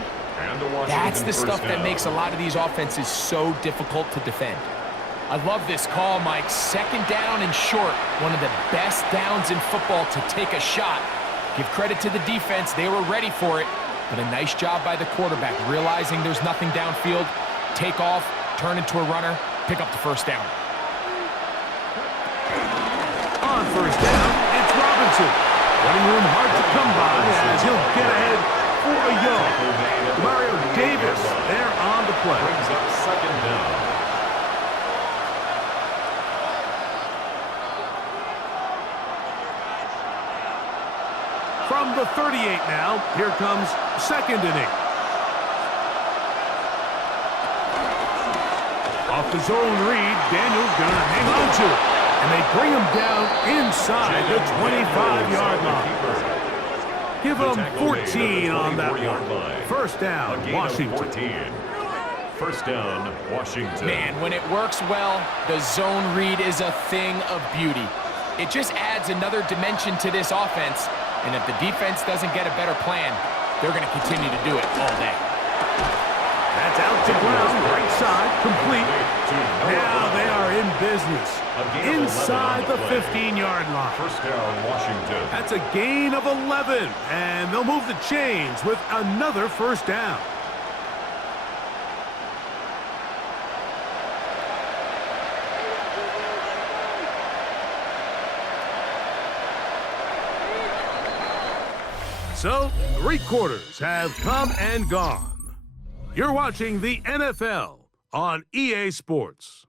that's the stuff that makes a lot of these offenses so difficult to defend. I love this call, Mike. Second down and short. One of the best downs in football to take a shot. Give credit to the defense. They were ready for it. But a nice job by the quarterback, realizing there's nothing downfield. Take off, turn into a runner, pick up the first down. On first down, it's Robinson. Running room hard to come by as he'll get ahead for a yard. Mario Davis there on the play. Brings up second down. From the 38 now, here comes second and 8. Off the zone read, Daniel's gonna hang on to it. And they bring him down inside the 25-yard line. Give him 14 on that one. First down, Washington. First down, Washington. Man, when it works well, the zone read is a thing of beauty. It just adds another dimension to this offense. And if the defense doesn't get a better plan, they're going to continue to do it all day. That's out to ground, right side, complete. Now they are in business. Inside the 15-yard line. First down, Washington. That's a gain of 11, and they'll move the chains with another first down. So, 3 quarters have come and gone. You're watching the NFL on EA Sports.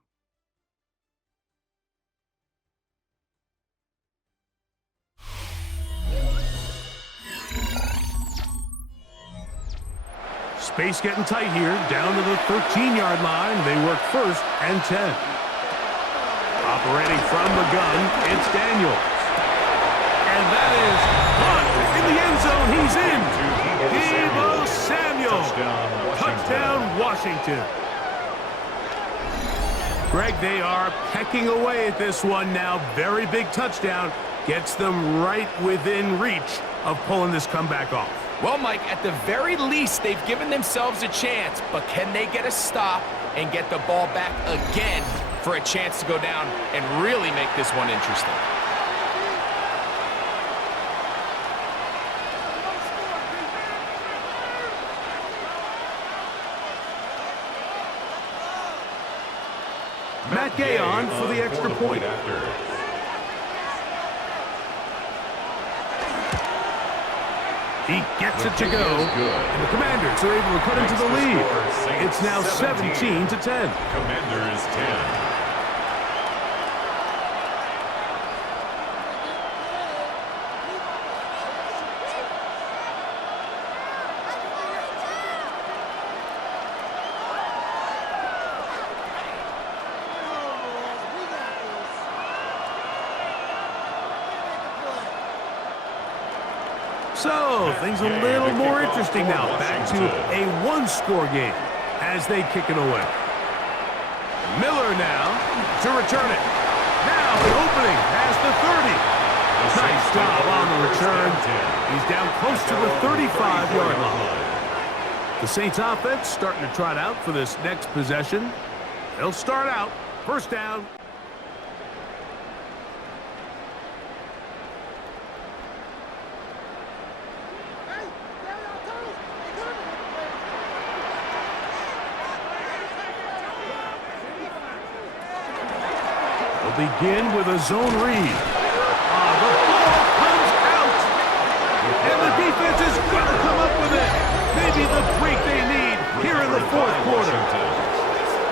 Space getting tight here, down to the 13-yard line. They work first and 10. Operating from the gun, it's Daniels. And that is caught in the end zone. He's in. Deebo Samuel. Touchdown, Washington. Greg, they are pecking away at this one now. Very big touchdown. Gets them right within reach of pulling this comeback off. Well, Mike, at the very least, they've given themselves a chance, but can they get a stop and get the ball back again for a chance to go down and really make this one interesting? Matt Gay on for the extra point. He gets it to go, and the Commanders are able to cut into the lead. It's now 17-10. Commanders 10. So, things a little more interesting now. Back to a one-score game as they kick it away. Miller now to return it. Now the opening past the 30. Nice job on the return. He's down close to the 35-yard line. The Saints offense starting to trot out for this next possession. They'll start out first down. Begin with a zone read. The ball comes out. And the defense is going to come up with it. Maybe the break they need here in the fourth quarter.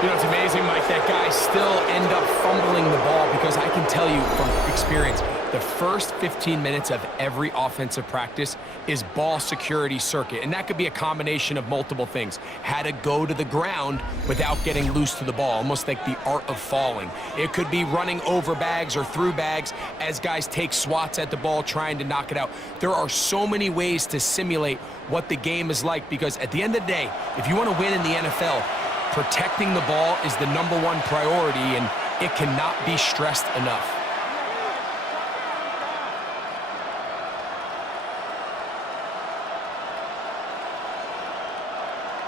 You know, it's amazing, Mike, that guys still end up fumbling the ball because I can tell you from experience, The first 15 minutes of every offensive practice is ball security circuit, and that could be a combination of multiple things. How to go to the ground without getting loose to the ball, almost like the art of falling. It could be running over bags or through bags as guys take swats at the ball trying to knock it out. There are so many ways to simulate what the game is like, because at the end of the day, if you want to win in the NFL, protecting the ball is the #1 priority, and it cannot be stressed enough.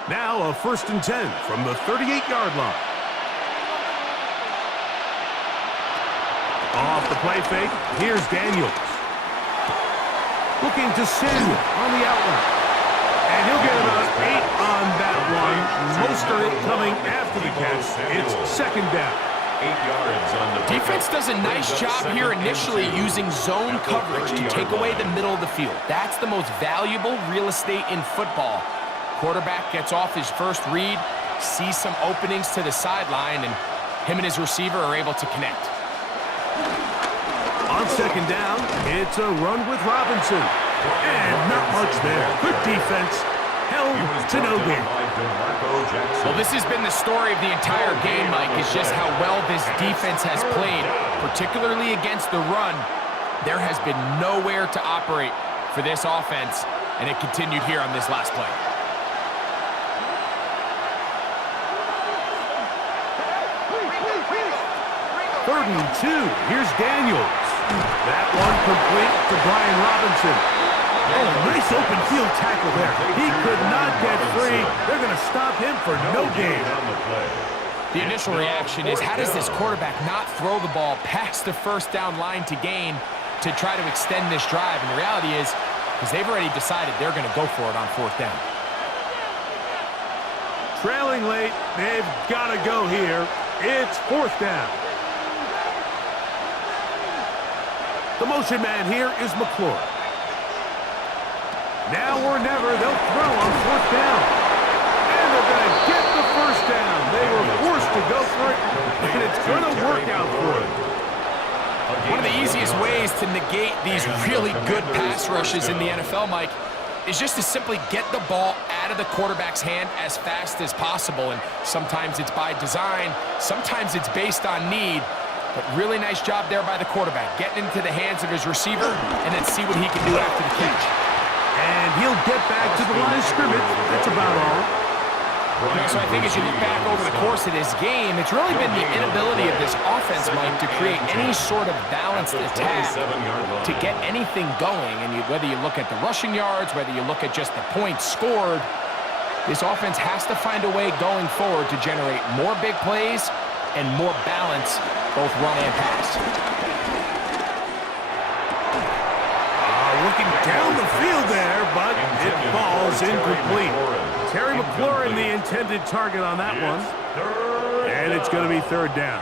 Now a 1st and 10 from the 38-yard line. Off the play fake, here's Daniels. Looking to Samuel on the outlet. And he'll get about 8 on that one. Most of it coming after the catch. It's 2nd down. 8 yards on the Defense does a nice job here initially using zone coverage to take away the middle of the field. That's the most valuable real estate in football. Quarterback gets off his first read, sees some openings to the sideline, and him and his receiver are able to connect. On 2nd down, it's a run with Robinson. And not much there. Good defense. Held to no gain. Well, this has been the story of the entire game, Mike, is just how well this defense has played, particularly against the run. There has been nowhere to operate for this offense, and it continued here on this last play. 3rd and 2. Here's Daniels. That one complete to Brian Robinson. Oh, nice open field tackle there. He could not get free. They're going to stop him for no gain. The initial reaction is, how does this quarterback not throw the ball past the 1st down line to gain to try to extend this drive? And the reality is, because they've already decided they're going to go for it on 4th down. Trailing late, they've got to go here. It's 4th down. The motion man here is McClure. Now or never, they'll throw on 4th down. And they're going to get the 1st down. They were forced to go for it, and it's going to work out for them. One of the easiest ways to negate these really good pass rushes in the NFL, Mike, is just to simply get the ball out of the quarterback's hand as fast as possible. And sometimes it's by design, sometimes it's based on need. But really nice job there by the quarterback, getting into the hands of his receiver, and then see what he can do after the catch. And he'll get back to the line of scrimmage. That's about all. So I think as you look back over the course of this game, it's really been the inability of this offense, Mike, to create any sort of balanced attack to get anything going. And whether you look at the rushing yards, whether you look at just the points scored, this offense has to find a way going forward to generate more big plays and more balance, both run and pass. Looking down the field there, but it falls incomplete. Terry McLaurin, the intended target on that one. And it's going to be 3rd down.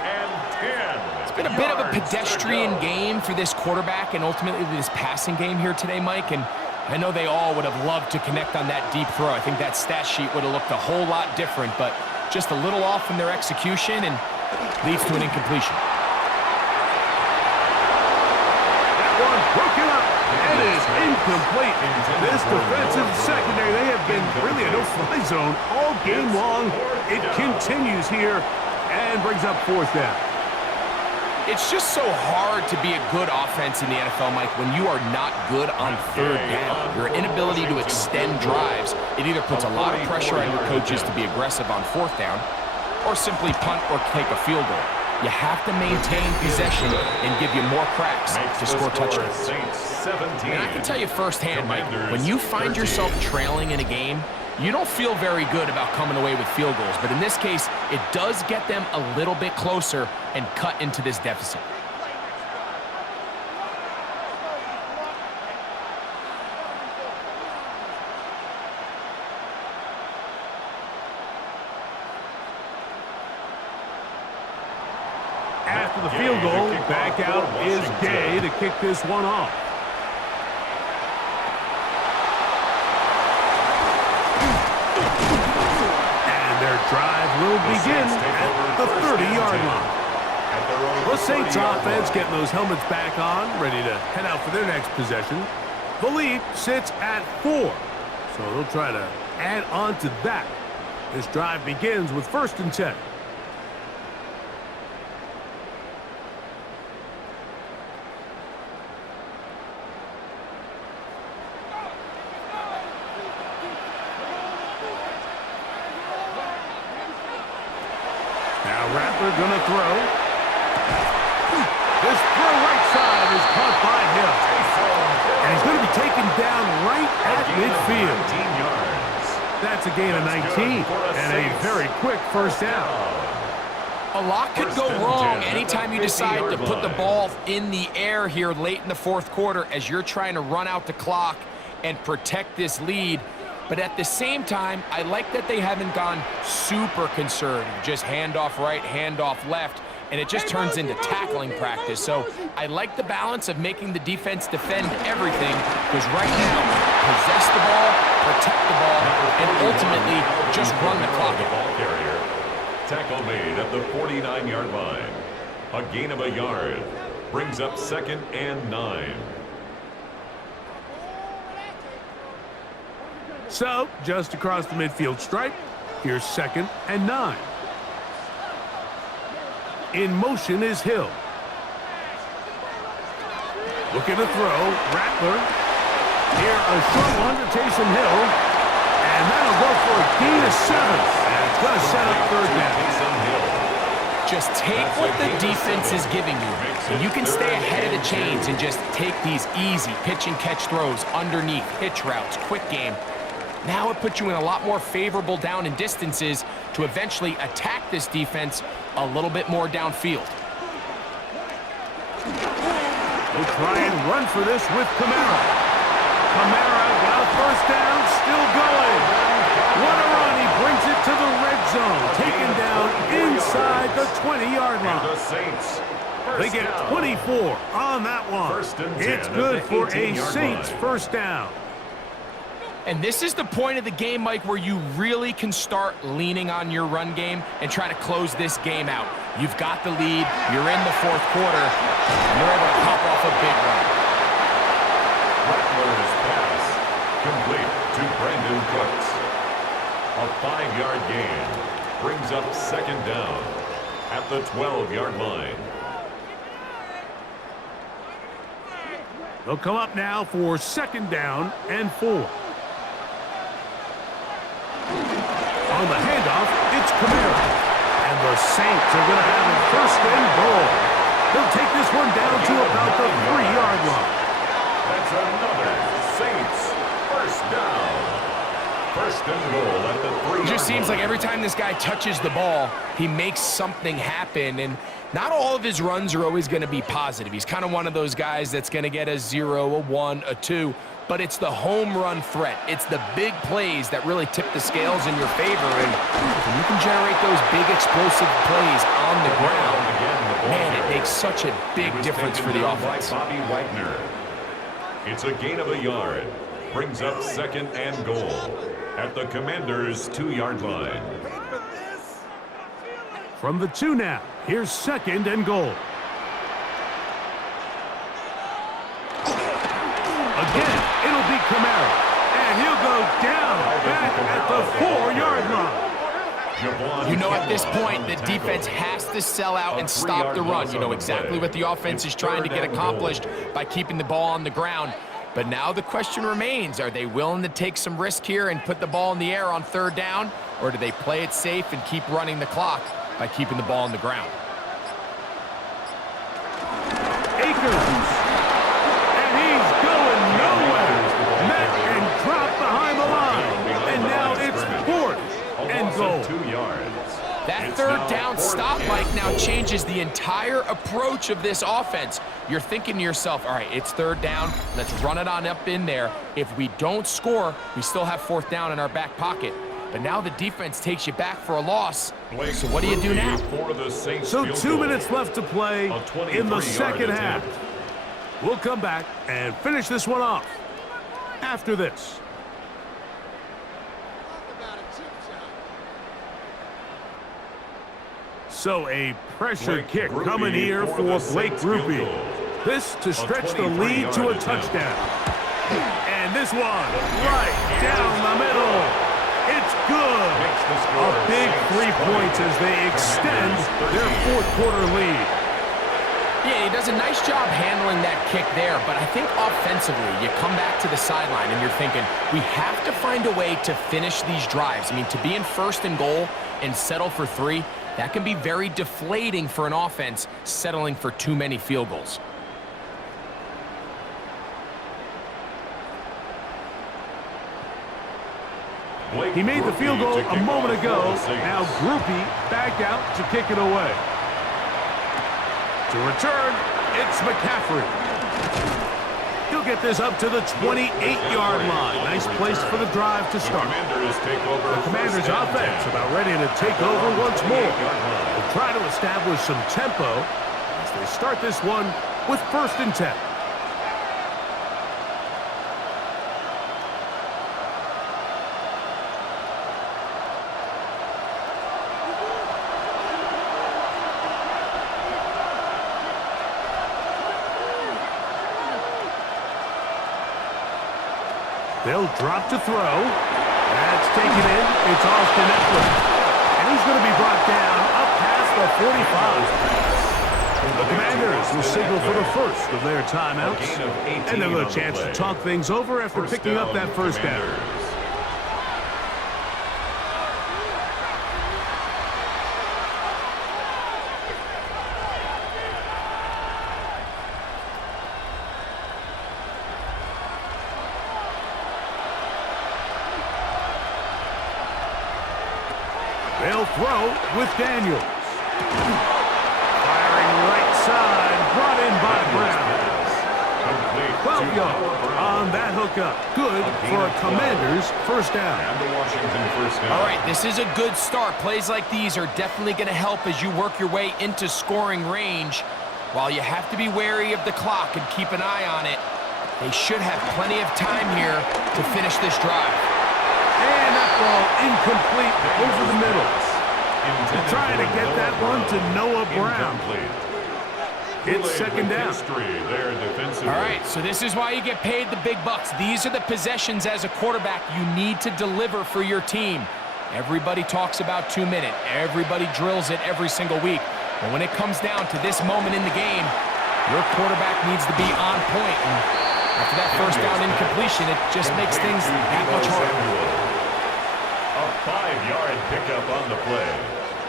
It's been a bit of a pedestrian game for this quarterback and ultimately this passing game here today, Mike. And I know they all would have loved to connect on that deep throw. I think that stat sheet would have looked a whole lot different, but just a little off in their execution and leads to an incompletion. That one broken up. It is incomplete. This defensive secondary, they have been really a no-fly zone all game long. It continues here and brings up 4th down. It's just so hard to be a good offense in the NFL, Mike, when you are not good on 3rd down. Your inability to extend drives, it either puts a lot of pressure on your coaches to be aggressive on 4th down or simply punt or take a field goal. You have to maintain possession and give you more cracks to score touchdowns. And I can tell you firsthand, Mike, when you find yourself trailing in a game, you don't feel very good about coming away with field goals. But in this case, it does get them a little bit closer and cut into this deficit. After the field goal, back out is Gay to kick this one off. And their drive will begin at the 30-yard line. at their own The Saints 30-yard offense line. getting those helmets back on, ready to head out for their next possession. The lead sits at 4, so they'll try to add on to that. This drive begins with 1st and 10. Now Rattler gonna throw. This throw right side is caught by Hill. And he's going to be taken down right at midfield. 19 yards. That's a gain of 19 and a very quick first down. A lot could go wrong anytime you decide to put the ball in the air here late in the 4th quarter as you're trying to run out the clock and protect this lead. But at the same time, I like that they haven't gone super conservative. Just handoff right, handoff left, and it just turns into tackling practice. So I like the balance of making the defense defend everything, because right now, possess the ball, protect the ball, and ultimately just run the clock out. Ball carrier. Tackle made at the 49-yard line. A gain of a yard. Brings up 2nd and 9. So, just across the midfield stripe, here's 2nd and 9. In motion is Hill. Looking to throw, Rattler. Here, a short one to Taysom Hill. And that'll go for a gain of 7. And it's going to set up 3rd down. Just take what the defense is giving you, and you can stay ahead of the chains and just take these easy pitch and catch throws underneath, hitch routes, quick game. Now it puts you in a lot more favorable down and distances to eventually attack this defense a little bit more downfield. We'll try and run for this with Kamara. Kamara got a first down, still going. What a run, he brings it to the red zone, taken down inside the 20-yard line. They get 24 on that one. It's good for a Saints first down. And this is the point of the game, Mike, where you really can start leaning on your run game and try to close this game out. You've got the lead, you're in the 4th quarter, and you're able to pop off a big run. Rattler's pass complete to Brandon Cooks. A 5-yard gain brings up 2nd down at the 12-yard line. They'll come up now for 2nd down and 4. On the handoff, it's Kamara. And the Saints are going to have a 1st and goal. They'll take this one down to about the 3-yard line. That's another Saints first down. 1st and goal at the 3-yard line. It just seems like every time this guy touches the ball, he makes something happen. And not all of his runs are always going to be positive. He's kind of one of those guys that's going to get a 0, a 1, a 2. But it's the home run threat. It's the big plays that really tip the scales in your favor. And when you can generate those big explosive plays on the ground, man, it makes such a big difference for the offense. Bobby Wagner. It's a gain of a yard. Brings up 2nd and goal at the Commanders' 2-yard line. From the 2 now, here's 2nd and goal. Again, it'll be Kamara, and he'll go down back at the 4-yard line. You know, at this point, the defense has to sell out and stop the run. You know exactly what the offense is trying to get accomplished by keeping the ball on the ground. But now the question remains, are they willing to take some risk here and put the ball in the air on 3rd down, or do they play it safe and keep running the clock by keeping the ball on the ground? Akers. And he's going nowhere. Met and dropped behind the line. And now it's 4th and goal. 2 yards. That 3rd down stop, Mike, now changes the entire approach of this offense. You're thinking to yourself, all right, it's 3rd down. Let's run it on up in there. If we don't score, we still have 4th down in our back pocket. But now the defense takes you back for a loss. So what do you do now? So 2 minutes left to play in the 2nd half. We'll come back and finish this one off after this. So a pressure Blake kick Grupe coming here for for the Blake Saints field Grupe. goal. This to stretch the 23 lead to a yard touchdown. And this one right down the middle. It's good. A big 3 points as they extend their fourth-quarter lead. Yeah, he does a nice job handling that kick there, but I think offensively, you come back to the sideline and you're thinking, we have to find a way to finish these drives. I mean, to be in first and goal and settle for 3, that can be very deflating for an offense settling for too many field goals. He made the field goal a moment ago. Now Grupe back out to kick it away. To return, it's McCaffrey. He'll get this up to the 28-yard line. Nice place for the drive to start. The Commanders' offense about ready to take over once more. They'll try to establish some tempo as they start this one with 1st and 10. They'll drop to throw. That's taken in. It's Austin Eckler. And he's going to be brought down up past the 45. The Commanders will signal for the first of their timeouts. And they'll have a chance to talk things over after picking up that first down. They'll throw with Daniels. Firing right side, brought in by Brown. 12 yards on that hookup. Good for a Commanders first down. All right, this is a good start. Plays like these are definitely going to help as you work your way into scoring range. While you have to be wary of the clock and keep an eye on it, they should have plenty of time here to finish this drive. And that ball incomplete over the middle. Trying to get that one to Noah Brown. It's second down. All right, so this is why you get paid the big bucks. These are the possessions as a quarterback you need to deliver for your team. Everybody talks about 2 minute. Everybody drills it every single week. But when it comes down to this moment in the game, your quarterback needs to be on point. And after that first down incompletion, it just makes things that much harder. A 5-yard pickup on the play.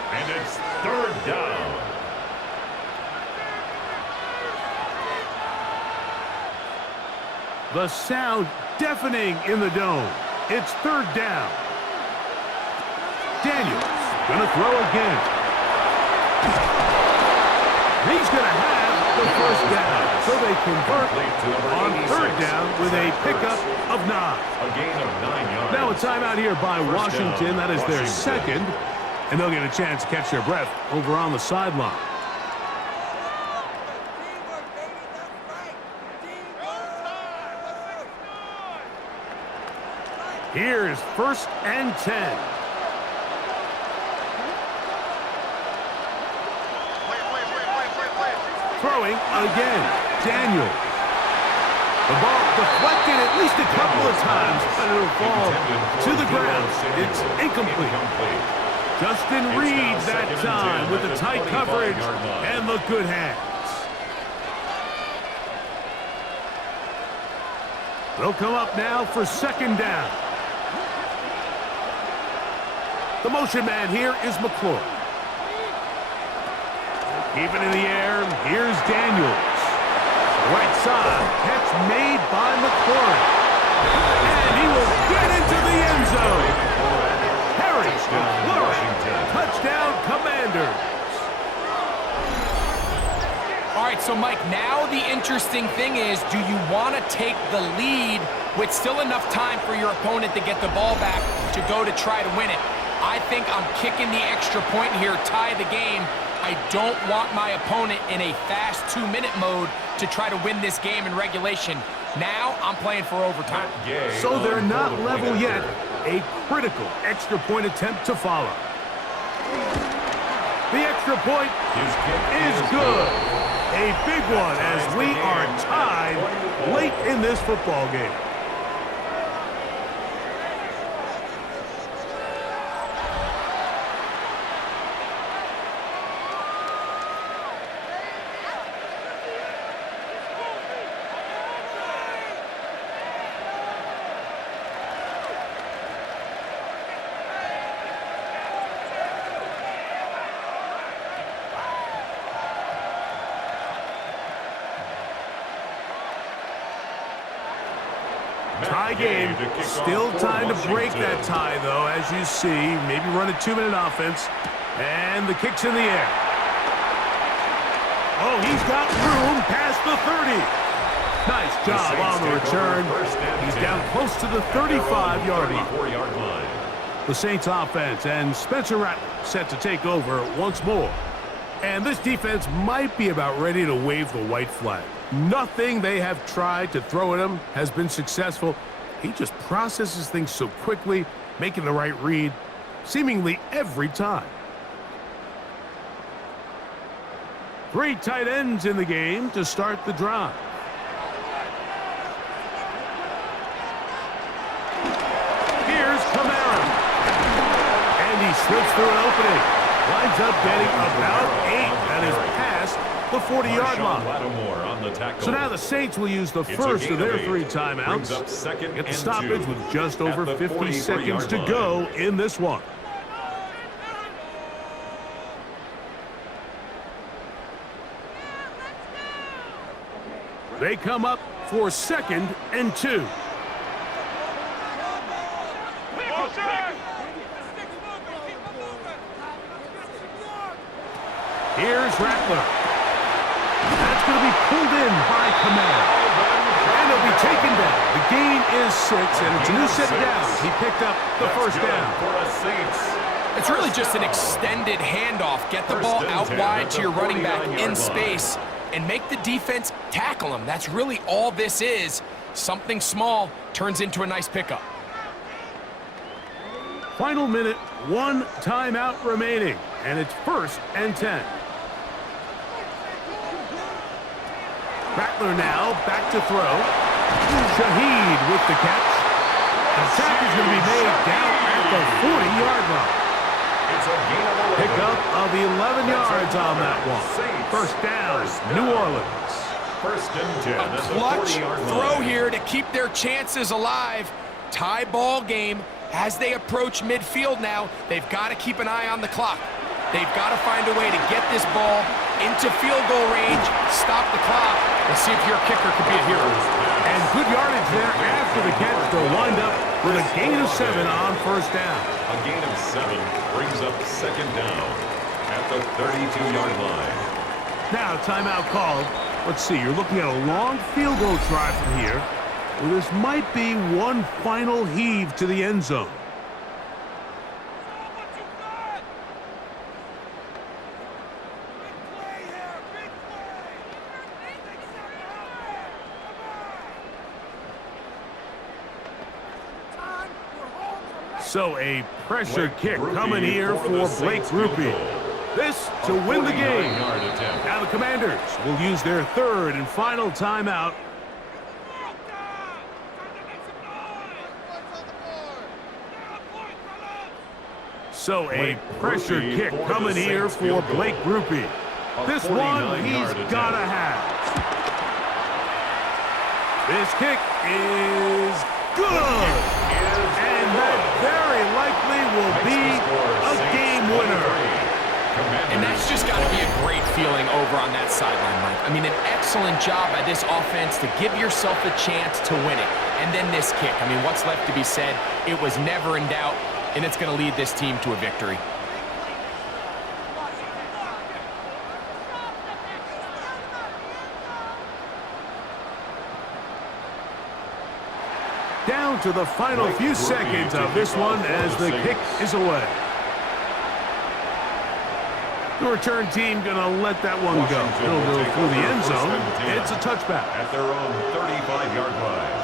And it's 3rd down. The sound deafening in the dome. It's 3rd down. Daniels gonna throw again. He's gonna have the first down. So they convert on 3rd down with a pickup of 9. A gain of 9 yards. Now a timeout here by Washington. That is their second. And they'll get a chance to catch their breath over on the sideline. Here's 1st and 10. Throwing again. Daniels. The ball deflected at least a couple of times, but it'll fall to the ground. It's incomplete. Justin Reed that time with the tight coverage and the good hands. They'll come up now for 2nd down. The motion man here is McClure. Keep it in the air. Here's Daniels. Right side. Catch made by McClure. And he will get into the end zone. Harry McClure. Touchdown, Commanders. All right, so Mike, now the interesting thing is, do you want to take the lead with still enough time for your opponent to get the ball back to go to try to win it? I think I'm kicking the extra point here, tie the game. I don't want my opponent in a fast 2-minute mode to try to win this game in regulation. Now I'm playing for overtime. So they're not level yet. A critical extra point attempt to follow. The extra point is good. A big one as we are tied late in this football game. Tie game. Still time to break that tie, though, as you see. Maybe run a 2-minute offense. And the kick's in the air. Oh, he's got room past the 30. Nice job on the return. He's down close to the 35-yard line. The Saints offense and Spencer Rattler set to take over once more. And this defense might be about ready to wave the white flag. Nothing they have tried to throw at him has been successful. He just processes things so quickly, making the right read, seemingly every time. 3 tight ends in the game to start the drive. Here's Kamara. And he slips through an opening. Winds up getting about 8. That is past the 40-yard line. So now the Saints will use the first of their 3 timeouts. Get the stoppage with just over 50 seconds to go in this one. They come up for 2nd and 2. Here's Rattler. That's going to be pulled in by Kamara. And he'll be taken down. The gain is 6, and it's a new set of downs. He picked up the first down. It's really just an extended handoff. Get the ball out wide to your running back in space and make the defense tackle him. That's really all this is. Something small turns into a nice pickup. Final minute, 1 timeout remaining, and it's 1st and 10. Rattler now back to throw. Shaheed with the catch. The sack is going to be made down at the 40-yard line. Pickup of 11 yards on that one. First down, New Orleans. 1st and 10. A clutch throw here to keep their chances alive. Tie ball game. As they approach midfield now, they've got to keep an eye on the clock. They've got to find a way to get this ball into field goal range, stop the clock, and see if your kicker could be a hero. And good yardage there after the catch to wind up with a gain of 7 on first down. A gain of 7 brings up 2nd down at the 32-yard line. Now timeout called. Let's see, you're looking at a long field goal try from here. Well, this might be one final heave to the end zone. So a pressure kick coming here for Blake Rupe. This to win the game. Now the Commanders will use their 3rd and final timeout. So a pressure kick coming here for Blake Rupe. This one he's got to have. This kick is good. And that very likely will be a game winner. And that's just got to be a great feeling over on that sideline, Mike. I mean, an excellent job by this offense to give yourself a chance to win it. And then this kick. I mean, what's left to be said? It was never in doubt, and it's going to lead this team to a victory. Down to the final few seconds of this one as the kick is away. The return team going to let that one go. It'll go through the end zone. It's a touchback. At their own 35-yard line.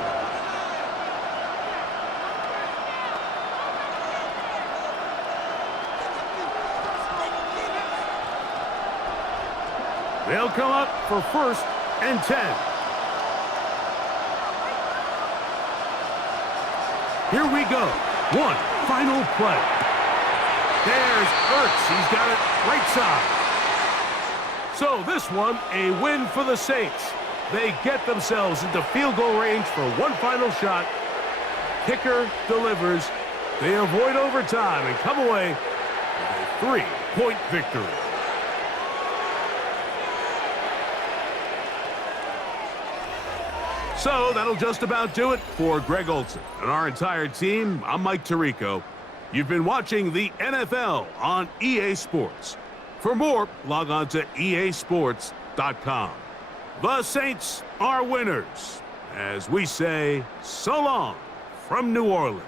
They'll come up for 1st and 10. Here we go. One final play. There's Ertz. He's got it right side. So this one, a win for the Saints. They get themselves into field goal range for one final shot. Kicker delivers. They avoid overtime and come away with a 3-point victory. So that'll just about do it for Greg Olson and our entire team. I'm Mike Tirico. You've been watching the NFL on EA Sports. For more, log on to easports.com. The Saints are winners, as we say so long from New Orleans.